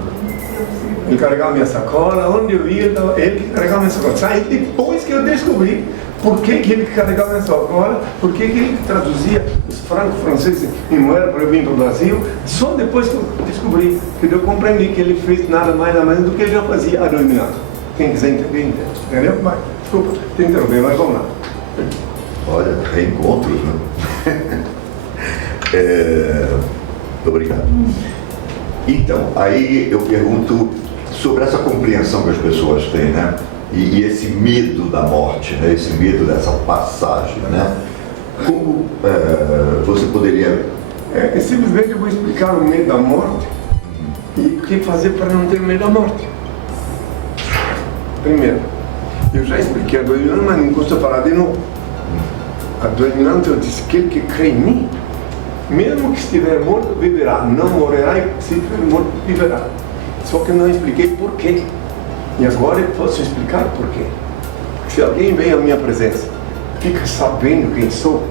Ele carregava minha sacola, onde eu ia, ele que carregava minha sacola. Aí depois que eu descobri por que ele carregava minha sacola, por que ele traduzia os franco-franceses em moeda para eu vir para o Brasil, só depois que eu descobri, que eu compreendi que ele fez nada mais nada menos do que ele já fazia há 2000 anos. Quem quiser entender, entendeu? Mas, desculpa, te interromper, mas vamos lá. Olha, reencontros, né? Muito obrigado. Então, aí eu pergunto sobre essa compreensão que as pessoas têm, né? E esse medo da morte, né? Esse medo dessa passagem, né? Como você poderia... Simplesmente eu vou explicar o medo da morte e o que fazer para não ter medo da morte. Primeiro, eu já expliquei a doença, mas não custa falar de novo. A doença, eu disse que aquele que crê em mim, mesmo que estiver morto, viverá. Não morrerá, e se estiver morto, viverá. Só que não expliquei por quê. E agora eu posso explicar por quê. Se alguém vem à minha presença, fica sabendo quem sou,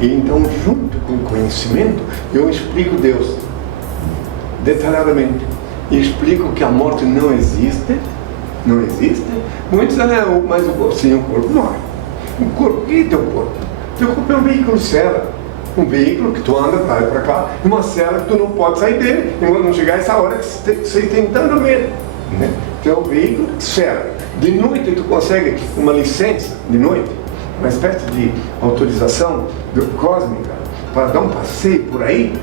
e então, junto com o conhecimento, eu explico Deus detalhadamente. E explico que a morte não existe. Não existe. Muitos dizem, mas o corpo, sim, o corpo morre. O corpo, que é teu corpo? Teu corpo é um veículo cela. Um veículo que tu anda para lá e para cá, uma cela que tu não pode sair dele, enquanto não chegar essa hora que você tem tanto medo. Né? Então é um veículo cela. De noite tu consegue uma licença, de noite, uma espécie de autorização cósmica para dar um passeio por aí,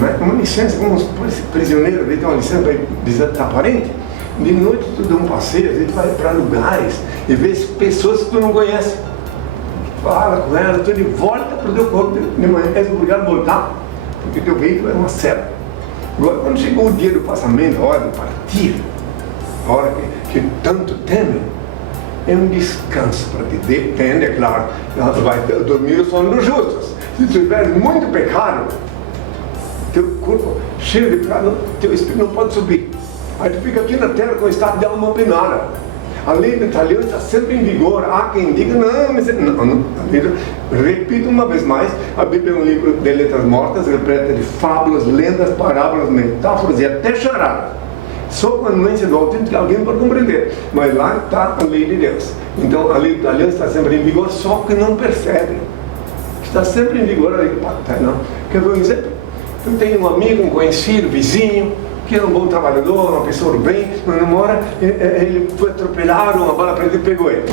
né? Uma licença, como os prisioneiros ali tem uma licença para visitar parente. De noite tu dá um passeio, às vezes vai para lugares e vê pessoas que tu não conhece. Fala com ela, tu de volta para o teu corpo, de manhã és obrigado a voltar, porque teu veículo é uma cela. Agora, quando chegou o dia do passamento, a hora de partir, a hora que tanto temem, é um descanso para ti. Depende, é claro, vai dormir o sono dos justos. Se tu tiver muito pecado, teu corpo cheio de pecado, teu espírito não pode subir. Aí tu fica aqui na terra com o estado de alma penada. A lei do italiano está sempre em vigor. Há quem diga, não. Repito uma vez mais, a Bíblia é um livro de letras mortas, repleta de fábulas, lendas, parábolas, metáforas e até charadas. Só com a anuência do autêntico alguém pode compreender. Mas lá está a lei de Deus. Então a lei do italiano está sempre em vigor, só que não percebe. Está sempre em vigor a lei do Pacto. Não? Quer ver um exemplo? Eu tenho um amigo, um conhecido, vizinho, que era um bom trabalhador, uma pessoa do bem, não mora, ele foi atropelado, uma bala preta e pegou ele.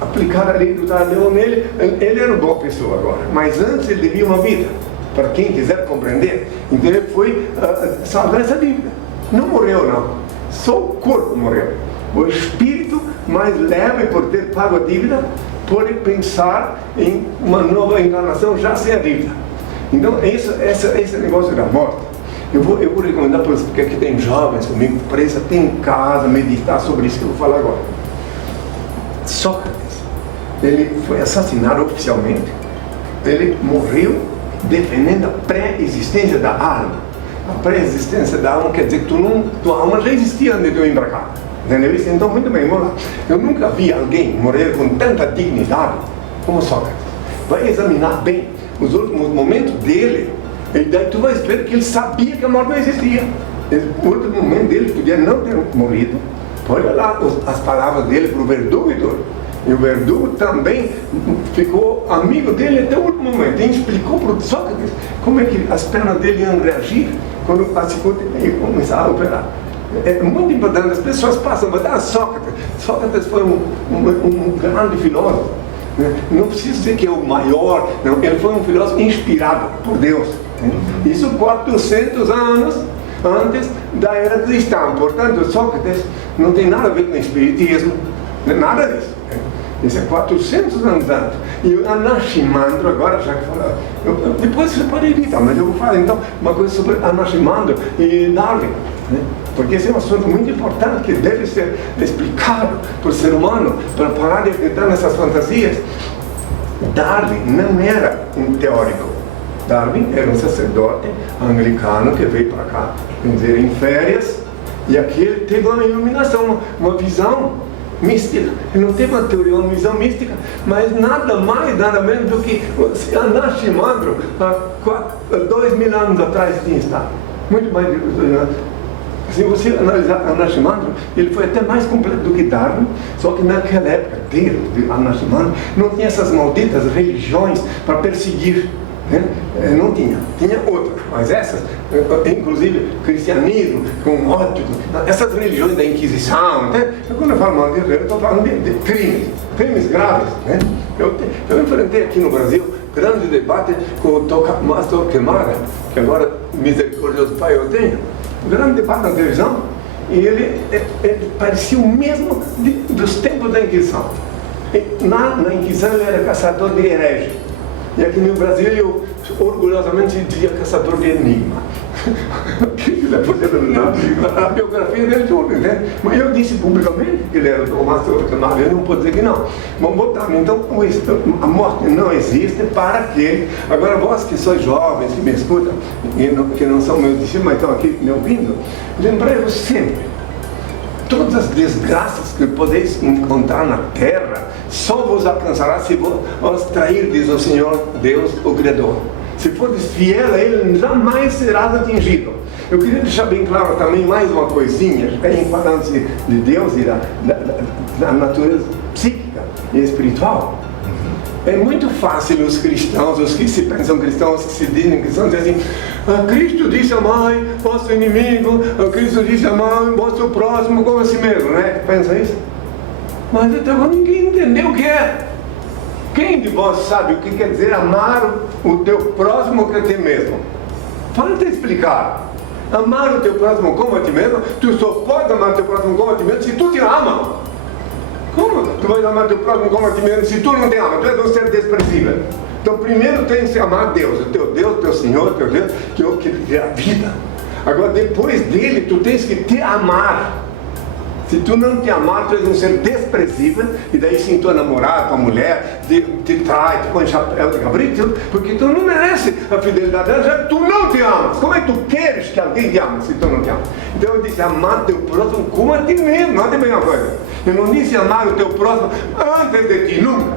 aplicar a lei do talião nele. Ele era uma boa pessoa agora, mas antes ele devia uma vida, para quem quiser compreender. Então ele foi salvar essa dívida. Não morreu não, só o corpo morreu. O espírito, mais leve por ter pago a dívida, pode pensar em uma nova encarnação já sem a dívida. Então esse negócio da morte, eu vou recomendar para vocês, porque aqui tem jovens comigo, presta, tem em casa, meditar sobre isso que eu vou falar agora. Sócrates, ele foi assassinado oficialmente. Ele morreu defendendo a pré-existência da alma. A pré-existência da alma quer dizer que tua alma já existia antes de eu ir para cá. Entendeu isso? Então, muito bem, vamos lá. Eu nunca vi alguém morrer com tanta dignidade como Sócrates. Vai examinar bem os últimos momentos dele, e daí tu vai ver que ele sabia que a morte não existia. O último momento dele podia não ter morrido. Olha lá as palavras dele para o verdugo e tudo. E o verdugo também ficou amigo dele até o último momento. E explicou para o Sócrates como é que as pernas dele iam reagir quando a cicuta ia começar a operar. É muito importante, as pessoas passam, mas Sócrates foi um grande filósofo. Não precisa dizer que é o maior, não, ele foi um filósofo inspirado por Deus. Isso 400 anos antes da era cristã. Portanto, Sócrates não tem nada a ver com o espiritismo, nada disso. Isso é 400 anos antes. E o Anaximandro, agora já que falar, depois você pode editar, mas eu vou falar então uma coisa sobre Anaximandro e Darwin, né? Porque esse é um assunto muito importante que deve ser explicado para o ser humano, para parar de acreditar nessas fantasias. Darwin não era um teórico. Darwin era um sacerdote anglicano que veio para cá, quer dizer, em férias, e aqui ele teve uma iluminação, uma visão mística. Ele não teve uma teoria, uma visão mística, mas nada mais, nada menos do que Anaximandro, há 2000 anos atrás tinha estado. Muito mais de 2 anos. Se você analisar Anaximandro, ele foi até mais completo do que Darwin, só que naquela época dele, de Anaximandro, não tinha essas malditas religiões para perseguir. Né? Não tinha outras, mas essas, inclusive cristianismo, com ódio, essas religiões da Inquisição, até, quando eu falo mal de religião, eu estou falando de crimes graves. Né? Eu enfrentei aqui no Brasil grande debate com o Tomás Torquemada, que agora, misericordioso Pai, eu tenho, um grande debate na televisão, e ele parecia o mesmo dos tempos da Inquisição. Na Inquisição ele era caçador de hereges. E aqui no Brasil eu orgulhosamente dizia caçador de enigma. A biografia dele tudo, né? Mas eu disse publicamente que ele era o Tomás Torquemada, eu não posso dizer que não. Vamos botar, então a morte não existe para que, agora vós que sois jovens, que me escutam, que não são meus discípulos, mas estão aqui me ouvindo, lembrai-vos sempre, todas as desgraças que podeis encontrar na terra, só vos alcançará se vos trairdes o Senhor Deus, o Criador. Se fordes fiel a Ele, jamais serás atingido. Eu queria deixar bem claro também mais uma coisinha, em falando-se de Deus e da natureza psíquica e espiritual. É muito fácil os cristãos, os que se pensam cristãos, que se dizem cristãos, dizem assim: Cristo disse amai vosso inimigo, Cristo disse amai vosso próximo como a si mesmo, né? Pensa isso? Mas até agora ninguém entendeu o que é. Quem de vós sabe o que quer dizer amar o teu próximo que a ti mesmo? Falta explicar. Amar o teu próximo como a ti mesmo, tu só pode amar o teu próximo como a ti mesmo se tu te ama. Como tu vais amar o teu próximo como a ti mesmo se tu não te ama? Tu és um ser desprezível. Então primeiro tem que se amar Deus, o teu Senhor, o teu Deus, que é a vida. Agora depois dele tu tens que te amar. Se tu não te amar, tu és um ser desprezível, e daí sim tua namorada, tua mulher, te trai, te põe chapéu de cabrito, porque tu não merece a fidelidade dela, já que tu não te amas. Como é que tu queres que alguém te ame se tu não te ama? Então eu disse amar teu próximo como a ti mesmo, não é bem uma coisa. Eu não disse amar o teu próximo antes de ti, nunca.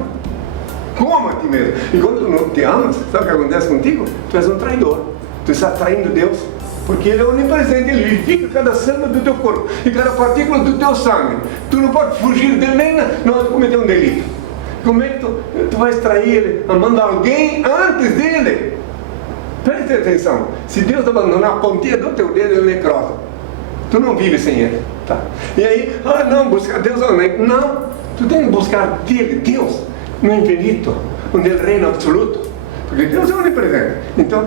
Como a ti mesmo. E quando tu não te amas, sabe o que acontece contigo? Tu és um traidor. Tu estás traindo Deus. Porque Ele é onipresente, Ele vivifica cada célula do teu corpo e cada partícula do teu sangue. Tu não pode fugir dele nem na hora de cometer um delito. Como é que tu vais trair Ele amando alguém antes dele? Preste atenção, se Deus abandonar a pontinha do teu dedo, Ele necrosa. Tu não vive sem Ele. Tá? E aí, não, buscar Deus não. Tu tens que buscar dele, Deus, no infinito, onde ele reina absoluto. Porque Deus é onipresente. Então,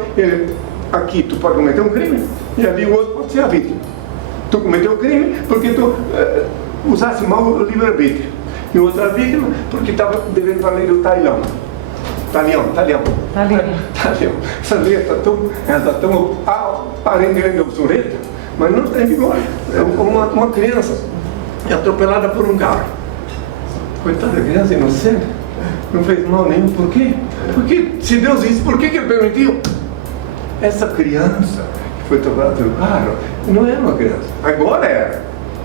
aqui tu pode cometer um crime, e ali o outro pode ser a vítima. Tu cometeu o crime porque tu usaste mal o livre-arbítrio. E o outro é a vítima porque estava devendo valer o talhão. Talhão. Essa lei está tão aparentemente obsoleta, mas não está em vigor. Uma criança é atropelada por um carro. Coitada da criança inocente, não fez mal nenhum. Por quê? Porque se Deus disse, por que ele permitiu? Essa criança que foi atropelada pelo carro não era uma criança, agora era.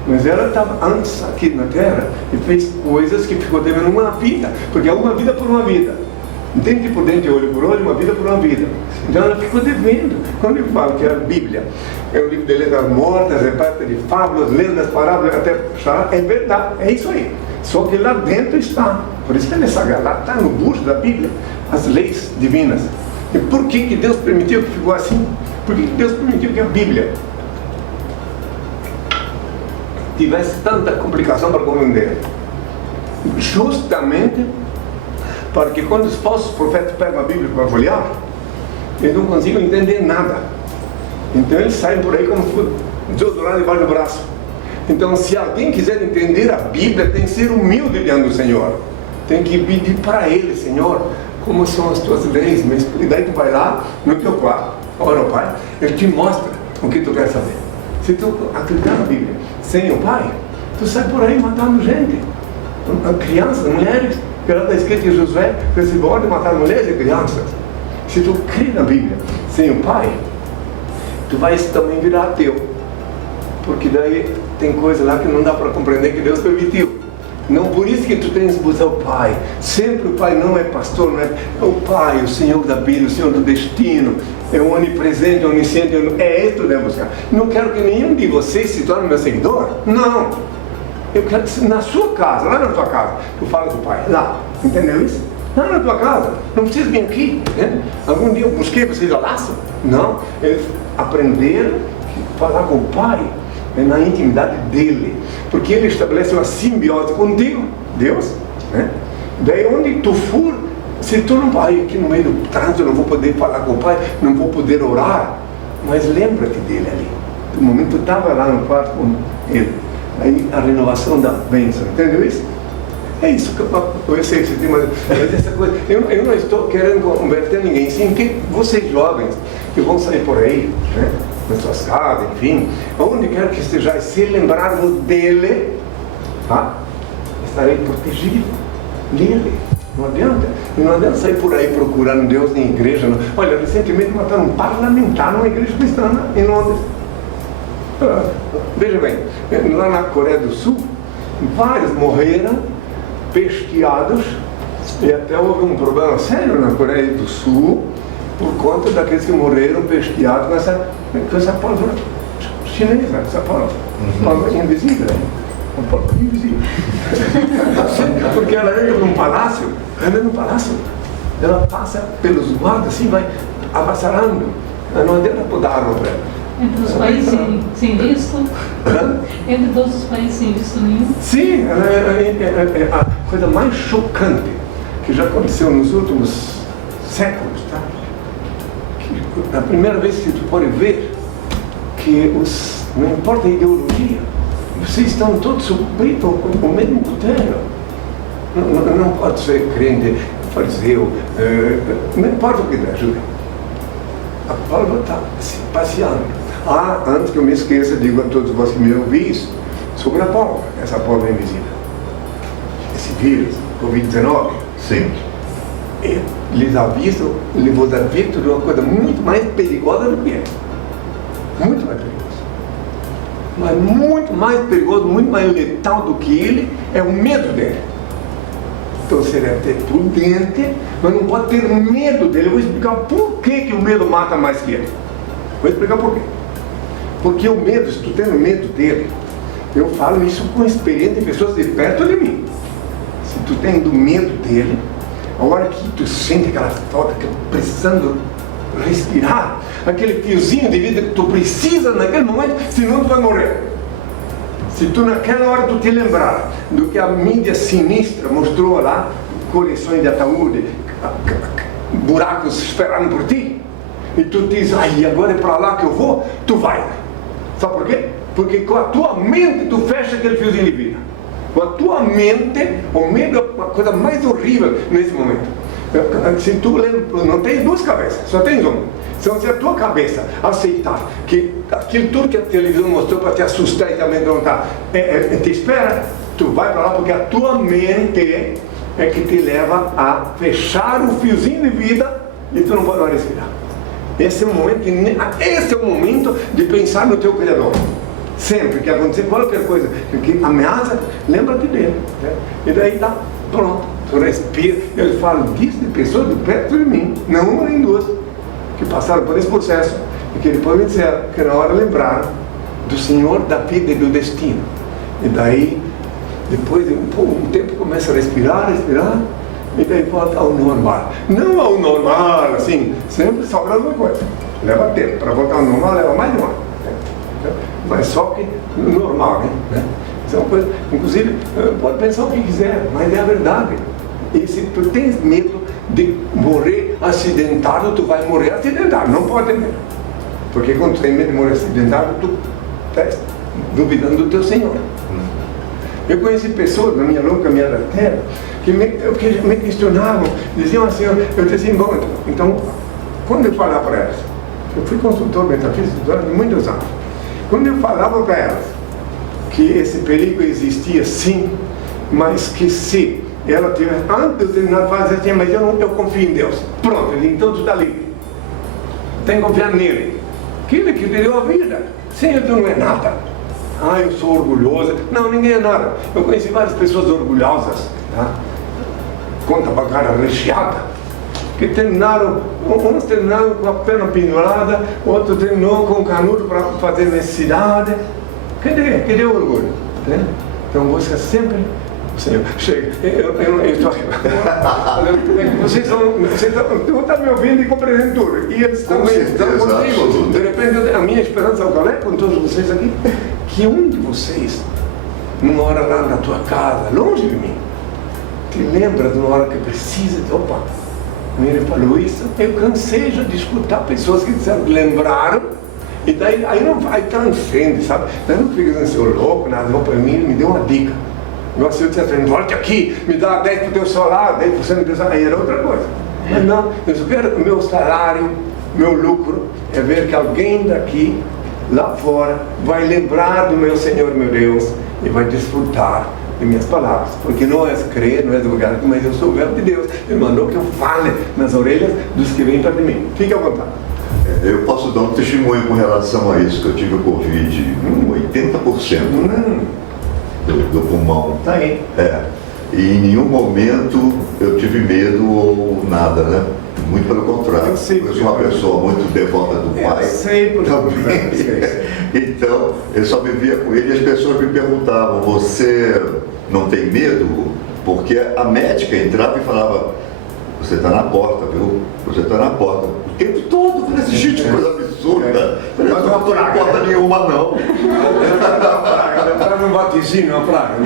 Mas ela estava antes aqui na Terra e fez coisas que ficou devendo uma vida, porque é uma vida por uma vida. Dente por dente, olho por olho, uma vida por uma vida. Então ela ficou devendo. Quando eu falo que a Bíblia é um livro de letras mortas, é parte de fábulas, lendas, parábolas, até puxar, é verdade, é isso aí. Só que lá dentro está, por isso que ele é sagrado, lá está no bucho da Bíblia, as leis divinas. E por que Deus permitiu que ficou assim? Por que Deus permitiu que a Bíblia tivesse tanta complicação para compreender? Justamente para que quando os falsos profetas pegam a Bíblia para avaliar, eles não conseguem entender nada. Então eles saem por aí como desodorante debaixo do braço. Então, se alguém quiser entender a Bíblia, tem que ser humilde diante do Senhor. Tem que pedir para Ele, Senhor, como são as tuas leis. E daí tu vai lá no teu quarto, ora ao Pai, Ele te mostra o que tu quer saber. Se tu acreditar na Bíblia sem o Pai, tu sai por aí matando gente. Crianças, mulheres, que lá está escrito que Josué recebeu ordem de matar mulheres e crianças. Se tu crê na Bíblia sem o Pai, tu vais também virar ateu. Porque daí tem coisa lá que não dá para compreender que Deus permitiu. Não por isso que tu tens que buscar o Pai. Sempre o Pai não é pastor, não é o Pai, o Senhor da Bíblia, o Senhor do destino, é o onipresente, onisciente, é isso que tu deve buscar. Não quero que nenhum de vocês se torne meu seguidor. Não. Eu quero que na sua casa, lá na tua casa, tu fala com o Pai. Lá, entendeu isso? Lá na tua casa, não precisa vir aqui, né? Algum dia eu busquei vocês a laço? Não, eles aprenderam a falar com o Pai na intimidade dele, porque ele estabelece uma simbiose contigo, Deus, né? Daí onde tu for, se tu não vai aqui no meio do trânsito, não vou poder falar com o Pai, não vou poder orar, mas lembra-te dele ali, no momento tu estava lá no quarto com ele, aí a renovação da bênção, entendeu isso? É isso que eu sei, mas essa coisa, eu não estou querendo converter ninguém, sim, que vocês jovens que vão sair por aí, né? Nas suas casas, enfim, onde quer que estejais, se lembrarmos dele, tá? Estarei protegido dele. Não adianta sair por aí procurando Deus em igreja. Não. Olha, recentemente mataram um parlamentar numa igreja cristã em Londres. Veja bem, lá na Coreia do Sul, vários morreram pesqueados, e até houve um problema sério na Coreia do Sul por conta daqueles que morreram pesqueados com essa palavra chinesa, essa palavra invisível. Uma palavra invisível. Porque ela entra num palácio, ela passa pelos guardas, assim, vai avassalando. Não adianta botar arma para ela. Entre os países sem visto? Entre todos os países sem visto nenhum? Sim, é a coisa mais chocante que já aconteceu nos últimos séculos, tá? A primeira vez que tu pode ver que não importa a ideologia, vocês estão todos subidos ao mesmo cutelo. Não pode ser crente, fariseu, não importa o que der, ajuda. A palavra está se passeando. Antes que eu me esqueça, digo a todos vós que me ouvis sobre a pólvora, essa pólvora invisível. Esse vírus, Covid-19. Sim. Lhes aviso, lhe vos advirto de uma coisa muito mais perigosa do que é. Muito mais perigoso. Mas muito mais perigoso, muito mais letal do que ele, é o medo dele. Então você deve ter prudente, mas não pode ter medo dele. Eu vou explicar por que o medo mata mais que ele. Vou explicar por quê. Porque o medo, se tu tem medo dele, eu falo isso com experiência de pessoas de perto de mim. Se tu tem do medo dele, a hora que tu sente aquela falta, que precisando respirar, aquele fiozinho de vida que tu precisa naquele momento, senão tu vai morrer. Se tu naquela hora tu te lembrar do que a mídia sinistra mostrou lá, coleções de ataúde, buracos esperando por ti, e tu diz, ai, agora é para lá que eu vou, tu vai. Sabe por quê? Porque com a tua mente tu fecha aquele fiozinho de vida. Com a tua mente, o medo é uma coisa mais horrível nesse momento. Se tu lembra, não tens duas cabeças, só tens uma. Então, se a tua cabeça aceitar que aquilo tudo que a televisão mostrou para te assustar e te amedrontar te espera, tu vai para lá, porque a tua mente é que te leva a fechar o fiozinho de vida e tu não pode mais respirar. Esse é o momento de pensar no teu Criador. Sempre que acontecer qualquer coisa que ameaça, lembra-te dele, né? E daí tá pronto, tu respira. Eu falo disso de pessoas de perto de mim, não uma nem duas, que passaram por esse processo e que depois me disseram que na hora lembraram do Senhor da vida e do destino. E daí, depois de um tempo, começa a respirar, e daí volta ao normal. Não ao normal, assim, sempre sobra alguma coisa. Leva tempo, para voltar ao normal leva mais de um ano. Mas só que normal, né? Isso é uma coisa, inclusive, pode pensar o que quiser, mas é a verdade. E se tu tens medo de morrer acidentado, tu vai morrer acidentado, não pode ter medo. Porque quando tu tem medo de morrer acidentado, tu estás duvidando do teu Senhor. Eu conheci pessoas na minha longa caminhada da terra que me questionavam, diziam assim, eu disse assim, bom, então, quando eu falava para elas, eu fui consultor metafísico durante muitos anos, quando eu falava para elas que esse perigo existia sim, mas que se ela tivesse, antes de terminar de fazer assim, mas eu confio em Deus. Pronto, então tu está livre. Tem que confiar nele. Aquele que te deu a vida. Sem ele tu não é nada. Ah, eu sou orgulhosa. Não, ninguém é nada. Eu conheci várias pessoas orgulhosas, tá? Conta bancária recheada, que terminaram, uns terminaram com a perna pendurada, outro terminou com o canudo para fazer necessidade. Cadê o orgulho? Né? Então você sempre, Senhor, chega, eu estou aqui. Vocês estão me ouvindo e compreendendo tudo. E eles também estão comigo. De repente, a minha esperança qual é, com todos vocês aqui, que um de vocês, numa hora lá na tua casa, longe de mim, te lembra de uma hora que precisa de, opa, ele falou isso, eu cansei já de escutar pessoas que disseram, lembraram, e daí aí não vai, transcende, sabe? Daí não fica assim, seu louco, nada, não para mim, me deu uma dica. Igual se eu dissesse, volte aqui, me dá 10% do teu salário, 10% do teu salário, aí era outra coisa. Mas não, eu só quero o meu salário, meu lucro, é ver que alguém daqui, lá fora, vai lembrar do meu Senhor, meu Deus, e vai desfrutar de minhas palavras, porque não é crer, não é divulgar, mas eu sou o verbo de Deus. Ele mandou que eu fale nas orelhas dos que vêm para de mim. Fique à vontade. Eu posso dar um testemunho com relação a isso, que eu tive o Covid, 80% do pulmão. Tá aí. E em nenhum momento eu tive medo ou nada, né? Muito pelo contrário. Eu sou uma pessoa muito devota do Pai. Eu sei, por também. Então, eu só vivia com ele e as pessoas me perguntavam, você não tem medo? Porque a médica entrava e falava, você está na porta, viu? Você está na porta. O tempo todo, eu falei assim, gente, que coisa absurda. Eu não estou na porta nenhuma, não. Está num vaticínio, uma praga.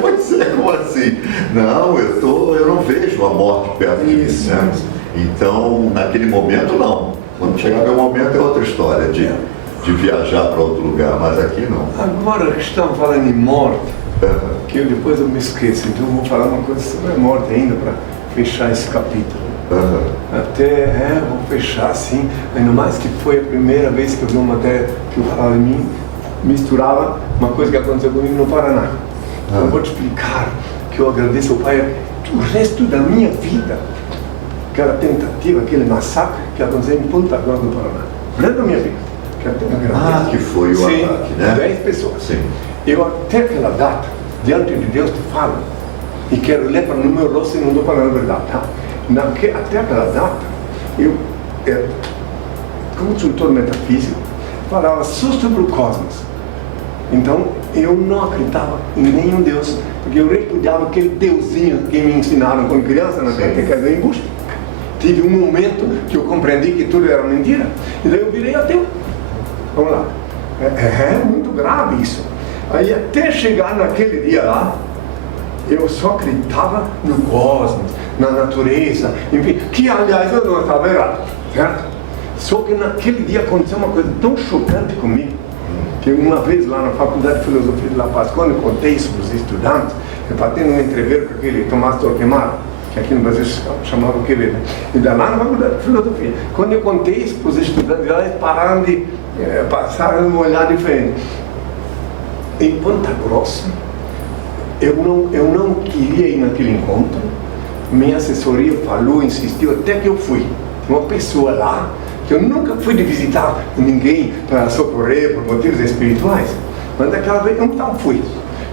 Pode ser, como assim? Não, eu não vejo a morte perto de mim. Né? Então, naquele momento, não. Quando chegar meu momento é outra história, de viajar para outro lugar, mas aqui não. Agora que estamos falando em morte, que depois eu me esqueço, então eu vou falar uma coisa sobre a morte ainda para fechar esse capítulo. Vou fechar assim, ainda mais que foi a primeira vez que eu vi uma matéria que eu falava de mim, misturava uma coisa que aconteceu comigo no Paraná. Eu vou te explicar que eu agradeço ao Pai o resto da minha vida, aquela tentativa, aquele massacre que aconteceu em Ponta Grossa do Paraná. O resto da minha vida. Que foi o ataque, né? 10 pessoas. Sim. Eu até aquela data, diante de Deus te falo, e quero ler para no meu rosto e não estou falando a verdade, tá? Até aquela data, eu, consultor metafísico, falava só sobre o cosmos. Então, eu não acreditava em nenhum Deus, porque eu repudiava aquele deusinho que me ensinaram quando criança, na terra, que era embuste. Tive um momento que eu compreendi que tudo era mentira, e daí eu virei ateu. Vamos lá. É muito grave isso. Aí até chegar naquele dia lá, eu só acreditava no cosmos, na natureza, enfim, que aliás eu não estava errado, certo? Só que naquele dia aconteceu uma coisa tão chocante comigo, que uma vez lá na Faculdade de Filosofia de La Paz, quando eu contei isso para os estudantes, eu batendo um entreveiro com aquele Tomás Torquemada, que aqui no Brasil chamava Quevedo, e da lá na Faculdade de Filosofia, quando eu contei isso para os estudantes, eles pararam de passar um olhar diferente. Em Ponta Grossa, eu não queria ir naquele encontro. Minha assessoria falou, insistiu, até que eu fui. Uma pessoa lá, que eu nunca fui de visitar ninguém para socorrer por motivos espirituais, mas daquela vez eu não fui.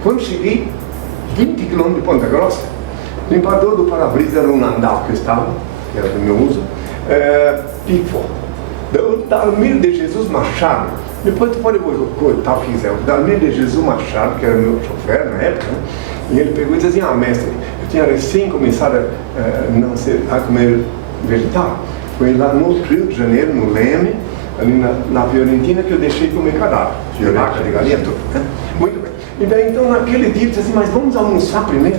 Quando cheguei, 20 km de Ponta Grossa, o limpador do para-brisa era um Landau que eu estava, que era do meu uso, pifou. O Dalmir de Jesus Machado, depois tu pode cortar o que quiser, o Dalmir de Jesus Machado, que era meu chofer na época, né? E ele pegou e disse assim: mestre, eu tinha recém começado a comer vegetal. Foi lá no Rio de Janeiro, no Leme, ali na Fiorentina, que eu deixei comer cadáver, de vaca, de galinha, tudo, né? Muito bem. E daí então naquele dia eu disse assim: mas vamos almoçar primeiro?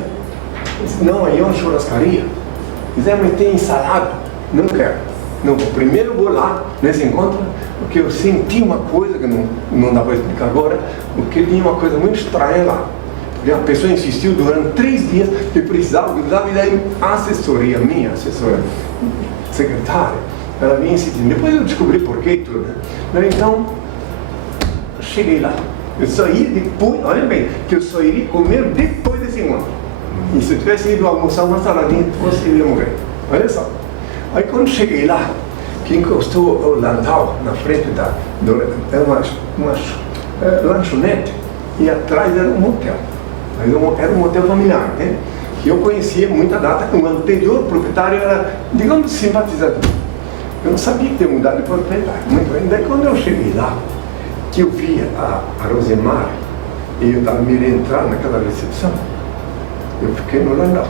Eu disse: não, aí é uma churrascaria. Quiser meter ensalada? Não quero. Não, primeiro eu vou lá nesse encontro, porque eu senti uma coisa que não dá para explicar agora, porque tinha uma coisa muito estranha lá. Porque a pessoa insistiu durante 3 dias que precisava, e daí a assessoria, minha assessora, secretária, ela vinha insistindo. Depois eu descobri por que tudo, né? Então, cheguei lá. Eu só ia depois, olha bem, que eu só iria comer depois desse encontro. E se eu tivesse ido almoçar uma saladinha, eu ia morrer. Olha só. Aí quando cheguei lá, que encostou o Landau na frente era uma lanchonete, e atrás era um motel. Era um motel familiar, né? Que eu conhecia muita data, o anterior proprietário era, digamos, simpatizador. Eu não sabia que tinha mudado de proprietário. Muito bem. Daí quando eu cheguei lá, que eu via a Rosemar e o Dalmir entrar naquela recepção, eu fiquei no Landau.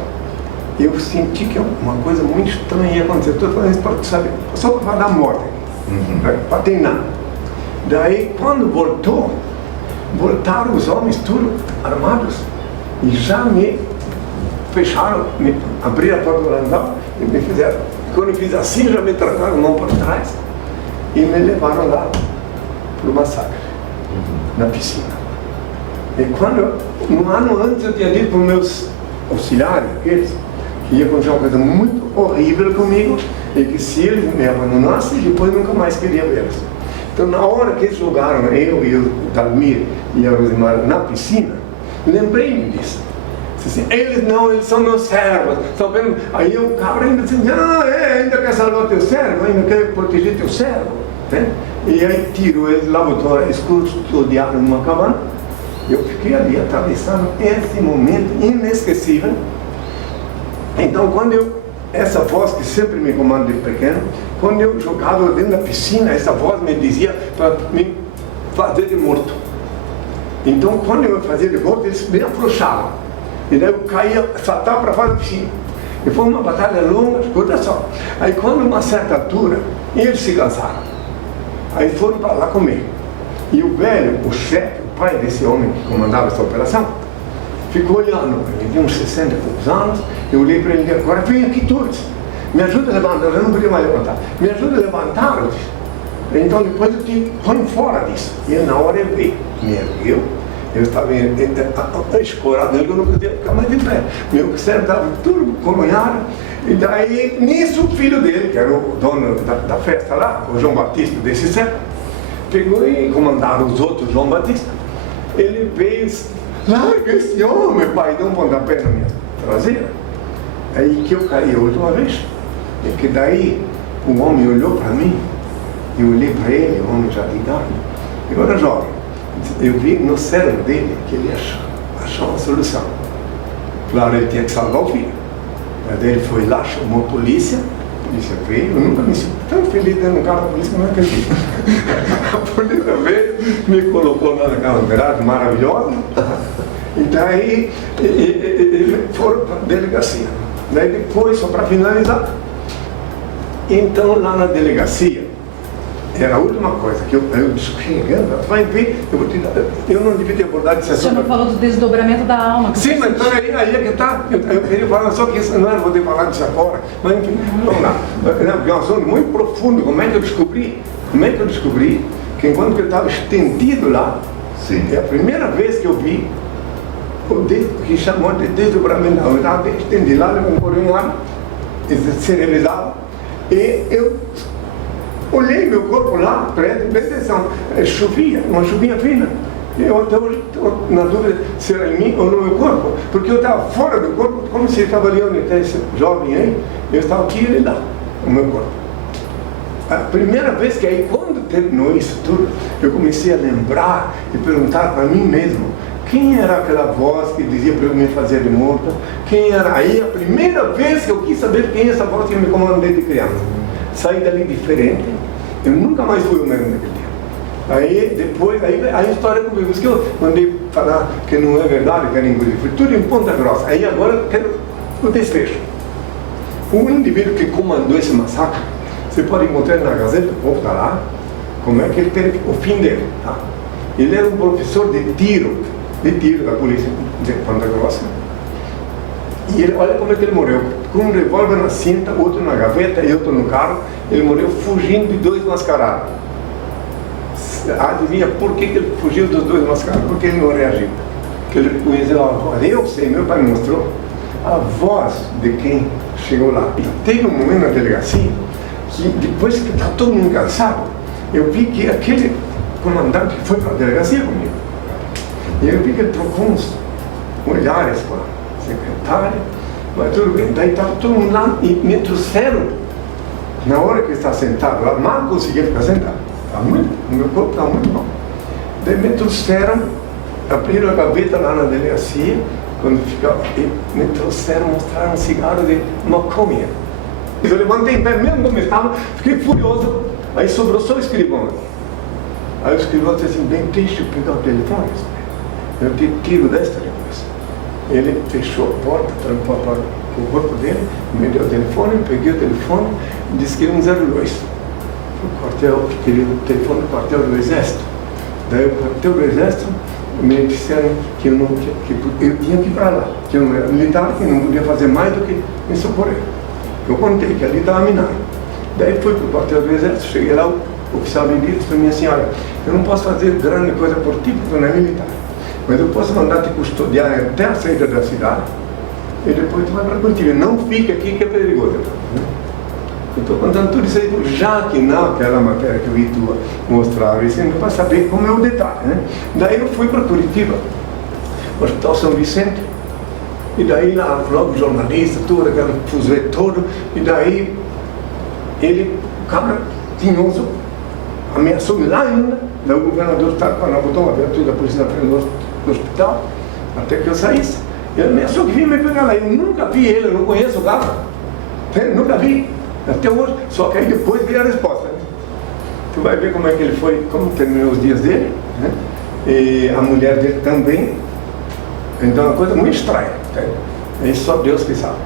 Eu senti que uma coisa muito estranha ia acontecer. Estou falando isso para saber, só para dar morte, para treinar. Daí, quando voltaram os homens tudo armados e já me fecharam, me abriram a porta do Landau e me fizeram. Quando eu fiz assim, já me trancaram a mão por trás e me levaram lá para o massacre, na piscina. E quando, um ano antes, eu tinha dito para os meus auxiliares, aqueles, que ia acontecer uma coisa muito horrível comigo e que se eles me abandonassem, depois nunca mais queria vê-los. Então, na hora que eles jogaram eu e o Dalmir e a Rosemar na piscina, lembrei-me disso. Assim, eles são meus servos. Aí o cabra ainda disse: ainda quer salvar teu servo, ainda quer proteger teu servo. Né? E aí tirou eles lá, botou custodiado numa cabana. Eu fiquei ali atravessando esse momento inesquecível. Então, essa voz que sempre me comanda de pequeno, quando eu jogava dentro da piscina, essa voz me dizia para me fazer de morto. Então, quando eu me fazia de morto, eles me afrouxavam. E daí eu caía, saltava para fora da piscina. E foi uma batalha longa, escuta só. Aí, quando uma certa altura, eles se cansaram. Aí foram para lá comer. E o velho, o chefe, o pai desse homem que comandava essa operação, ficou olhando para mim, tinha uns 60 e poucos anos. Eu olhei para ele e disse: agora vem aqui todos, me ajuda a levantar. Eu não podia mais levantar, me ajuda a levantar. Eu disse. Então depois eu te põe fora disso. E na hora ele veio, me ergueu. Eu estava escorado nele, eu não podia ficar mais de pé. Meu cérebro estava tudo colunhado. E daí, nisso, o filho dele, que era o dono da festa lá, o João Batista desse século, pegou e comandaram os outros João Batista. Ele veio: larga esse homem, pai, deu um pontapé na minha traseira. Aí que eu caí a última vez. E que daí o homem olhou para mim, eu olhei para ele, o homem já de idade. E agora, jovem, eu vi no cérebro dele que ele achou uma solução. Claro, ele tinha que salvar o filho. Mas daí ele foi lá, chamou a polícia veio. Eu nunca me sinto tão feliz dentro do carro da polícia, não acredito. A polícia veio, me colocou lá naquela garagem maravilhosa. E daí foram para a delegacia. Daí depois, só para finalizar, então lá na delegacia, era a última coisa que eu chegando, vai ver, eu vou te dar, eu não devia ter abordado esse assunto. O senhor não falou do desdobramento da alma. Sim, mas aí é que está. Eu queria falar só que isso não era poder falar disso agora, mas enfim, vamos lá. É um assunto muito profundo. Como é que eu descobri? Que enquanto eu estava estendido lá, Sim. é a primeira vez que eu vi o que chamou de desdobramento. Eu estava estendido lá, levantei um ar, se realizava, e eu olhei meu corpo lá, presta atenção, chovia, uma chuvinha fina. Eu até hoje estou na dúvida se era em mim ou no meu corpo, porque eu estava fora do corpo, como se estava ali onde está esse jovem aí, eu estava aqui e ele lá, no meu corpo. A primeira vez que aí, quando terminou isso tudo, eu comecei a lembrar e perguntar para mim mesmo, quem era aquela voz que dizia para eu me fazer de morto? Quem era? Aí a primeira vez que eu quis saber quem é essa voz que me comandou desde criança. Saí dali diferente, eu nunca mais fui o mesmo naquele dia. Aí depois, aí a história comigo, isso que eu mandei falar que não é verdade, que era engolido, foi tudo em Ponta Grossa. Aí agora eu quero o desfecho. O indivíduo que comandou esse massacre, você pode encontrar na Gazeta, o povo está lá, como é que ele teve o fim dele, tá? Ele era um professor de tiro da polícia de Ponta Grossa. E ele, olha como é que ele morreu, com um revólver na cinta, outro na gaveta e outro no carro. Ele morreu fugindo de dois mascarados. Adivinha por que ele fugiu dos dois mascarados? Porque ele não reagiu. Porque ele conheceu a voz. Eu sei, meu pai me mostrou a voz de quem chegou lá. E teve um momento na delegacia que depois que está todo mundo cansado, eu vi que aquele comandante que foi para a delegacia comigo, e eu vi que ele trocou uns olhares com a secretária, mas tudo bem. Daí estava todo mundo lá e me trouxeram, na hora que eu estava sentado lá, mal conseguia ficar sentado, o meu corpo estava muito mal. Daí me trouxeram, abriram a gaveta lá na delegacia, quando ficava, e me trouxeram, mostraram um cigarro de maconha. Eu levantei em pé, mesmo como estava, fiquei furioso, aí sobrou só o escrivão. Aí o escrivão disse assim, bem, deixa eu pegar o telefone. Eu te tiro desta depois. Ele fechou a porta, trancou a porta com o corpo dele, me deu o telefone, peguei o telefone e disse que era um 02. O quartel, queria o telefone do quartel do Exército. Daí o quartel do Exército me disseram que eu tinha que ir para lá, que eu não era militar, que não podia fazer mais do que me socorrer. Eu contei que ali estava a minada. Daí fui para o quartel do Exército, cheguei lá, o oficial me disse para mim assim, olha, eu não posso fazer grande coisa por ti, porque tu não é militar. Mas eu posso mandar te custodiar até a saída da cidade e depois tu vai para Curitiba. Não fica aqui que é perigoso. Eu estou contando tudo isso aí, já que naquela matéria que eu vi tu mostrar, isso para saber como é o detalhe, né? Daí eu fui para Curitiba, no Hospital São Vicente, e daí lá, logo jornalista, tudo, aquele fuzuê todo, e daí ele, o cara tinhoso, ameaçou-me lá ainda, daí o governador estava com a botou uma viatura da polícia na frente do hospital, até que eu saísse. Ele ameaçou que vinha me pegar lá. Eu nunca vi ele, eu não conheço o cara. Nunca vi, até hoje. Só que aí depois veio a resposta. Né? Tu vai ver como é que ele foi, como terminou os dias dele, né? E a mulher dele também. Então é uma coisa muito estranha. É só Deus que sabe.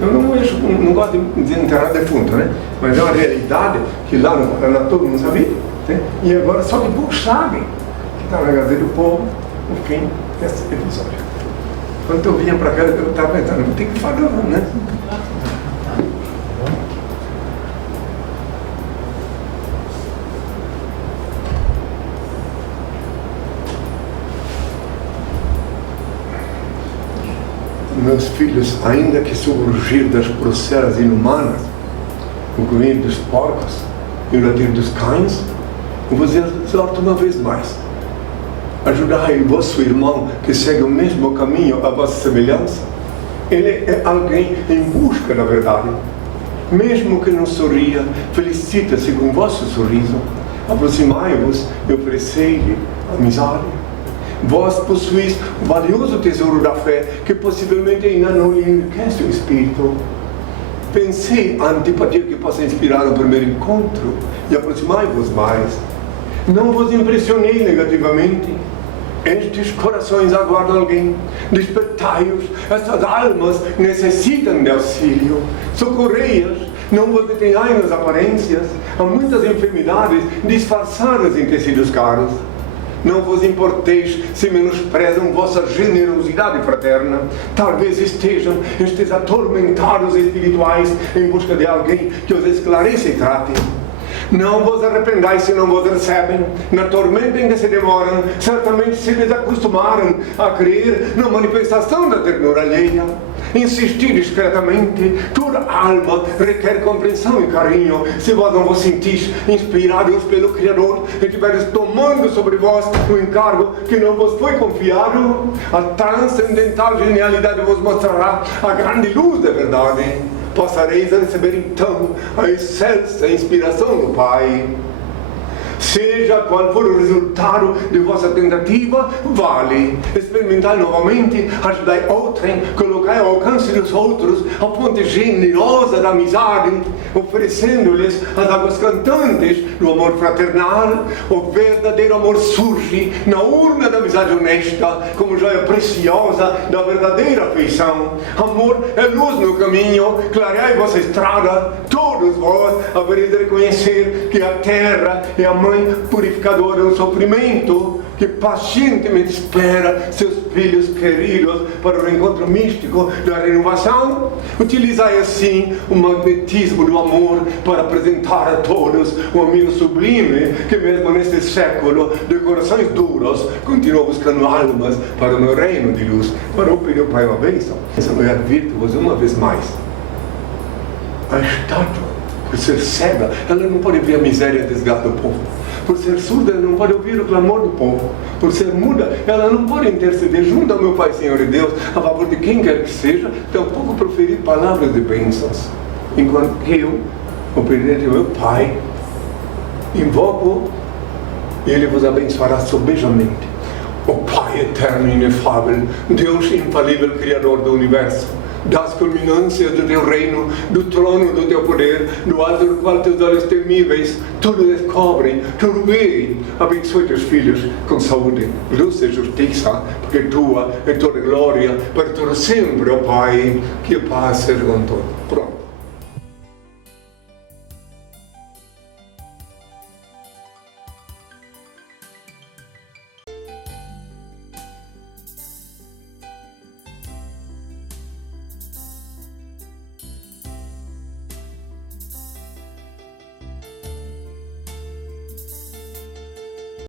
Eu não gosto de desenterrar defunto, né? Mas é uma realidade que lá no Paraná todo mundo sabia. Né? E agora só que poucos sabem que está na Gazeta do Povo o fim desse episódio. Quando eu vinha para cá, eu estava pensando, não tem que falar, né? Meus filhos, ainda que surgir das proceras inumanas, o grunhir dos porcos e o latir dos cães, eu vos exorto uma vez mais. Ajudai o vosso irmão que segue o mesmo caminho à vossa semelhança. Ele é alguém em busca da verdade. Mesmo que não sorria, felicita-se com o vosso sorriso. Aproximai-vos e oferecei-lhe amizade. Vós possuís o valioso tesouro da fé, que possivelmente ainda não lhe enriquece o espírito. Pensei a antipatia que possa inspirar o primeiro encontro e aproximai-vos mais. Não vos impressionei negativamente. Estes corações aguardam alguém. Despertai-os. Essas almas necessitam de auxílio. Socorrei-as. Não vos detenhais nas aparências. Há muitas enfermidades disfarçadas em tecidos caros. Não vos importeis se menosprezam vossa generosidade fraterna. Talvez estes atormentados espirituais em busca de alguém que os esclareça e trate. Não vos arrependais se não vos recebem. Na tormenta em que se demoram, certamente se desacostumaram a crer na manifestação da ternura alheia. Insistir discretamente. Toda alma requer compreensão e carinho. Se vós não vos sentis inspirados pelo Criador e tiveres tomando sobre vós um encargo que não vos foi confiado, a transcendental genialidade vos mostrará a grande luz da verdade. Passareis a receber então a excelsa inspiração do Pai. Seja qual for o resultado de vossa tentativa, vale. Experimentai novamente, ajudai outrem, colocai ao alcance dos outros a fonte generosa da amizade, oferecendo-lhes as águas cantantes do amor fraternal. O verdadeiro amor surge na urna da amizade honesta, como joia preciosa da verdadeira afeição. Amor é luz no caminho, clareai vossa estrada. Todos vós havereis de reconhecer que a terra é a mãe purificadora do sofrimento, que pacientemente espera seus filhos queridos para o reencontro místico da renovação. Utilizai assim o magnetismo do amor para apresentar a todos um amigo sublime que mesmo neste século de corações duros continua buscando almas para o meu reino de luz. Para eu pedir ao Pai uma bênção, eu advirto-vos uma vez mais: a estátua, por ser cega, ela não pode ver a miséria e a desgraça do povo. Por ser surda, ela não pode ouvir o clamor do povo. Por ser muda, ela não pode interceder junto ao meu Pai, Senhor e Deus, a favor de quem quer que seja, tampouco proferir palavras de bênçãos. Enquanto que eu, obediente ao meu Pai, invoco, e Ele vos abençoará sobejamente. O Pai eterno e inefável, Deus infalível, Criador do Universo, das culminâncias do teu reino, do trono do teu poder, do alto do qual teus olhos temíveis tudo descobrem, tudo veem. Abençoe teus filhos com saúde, luz e justiça, porque tua é toda glória, para todo sempre, ó Pai. Que a paz seja com todos.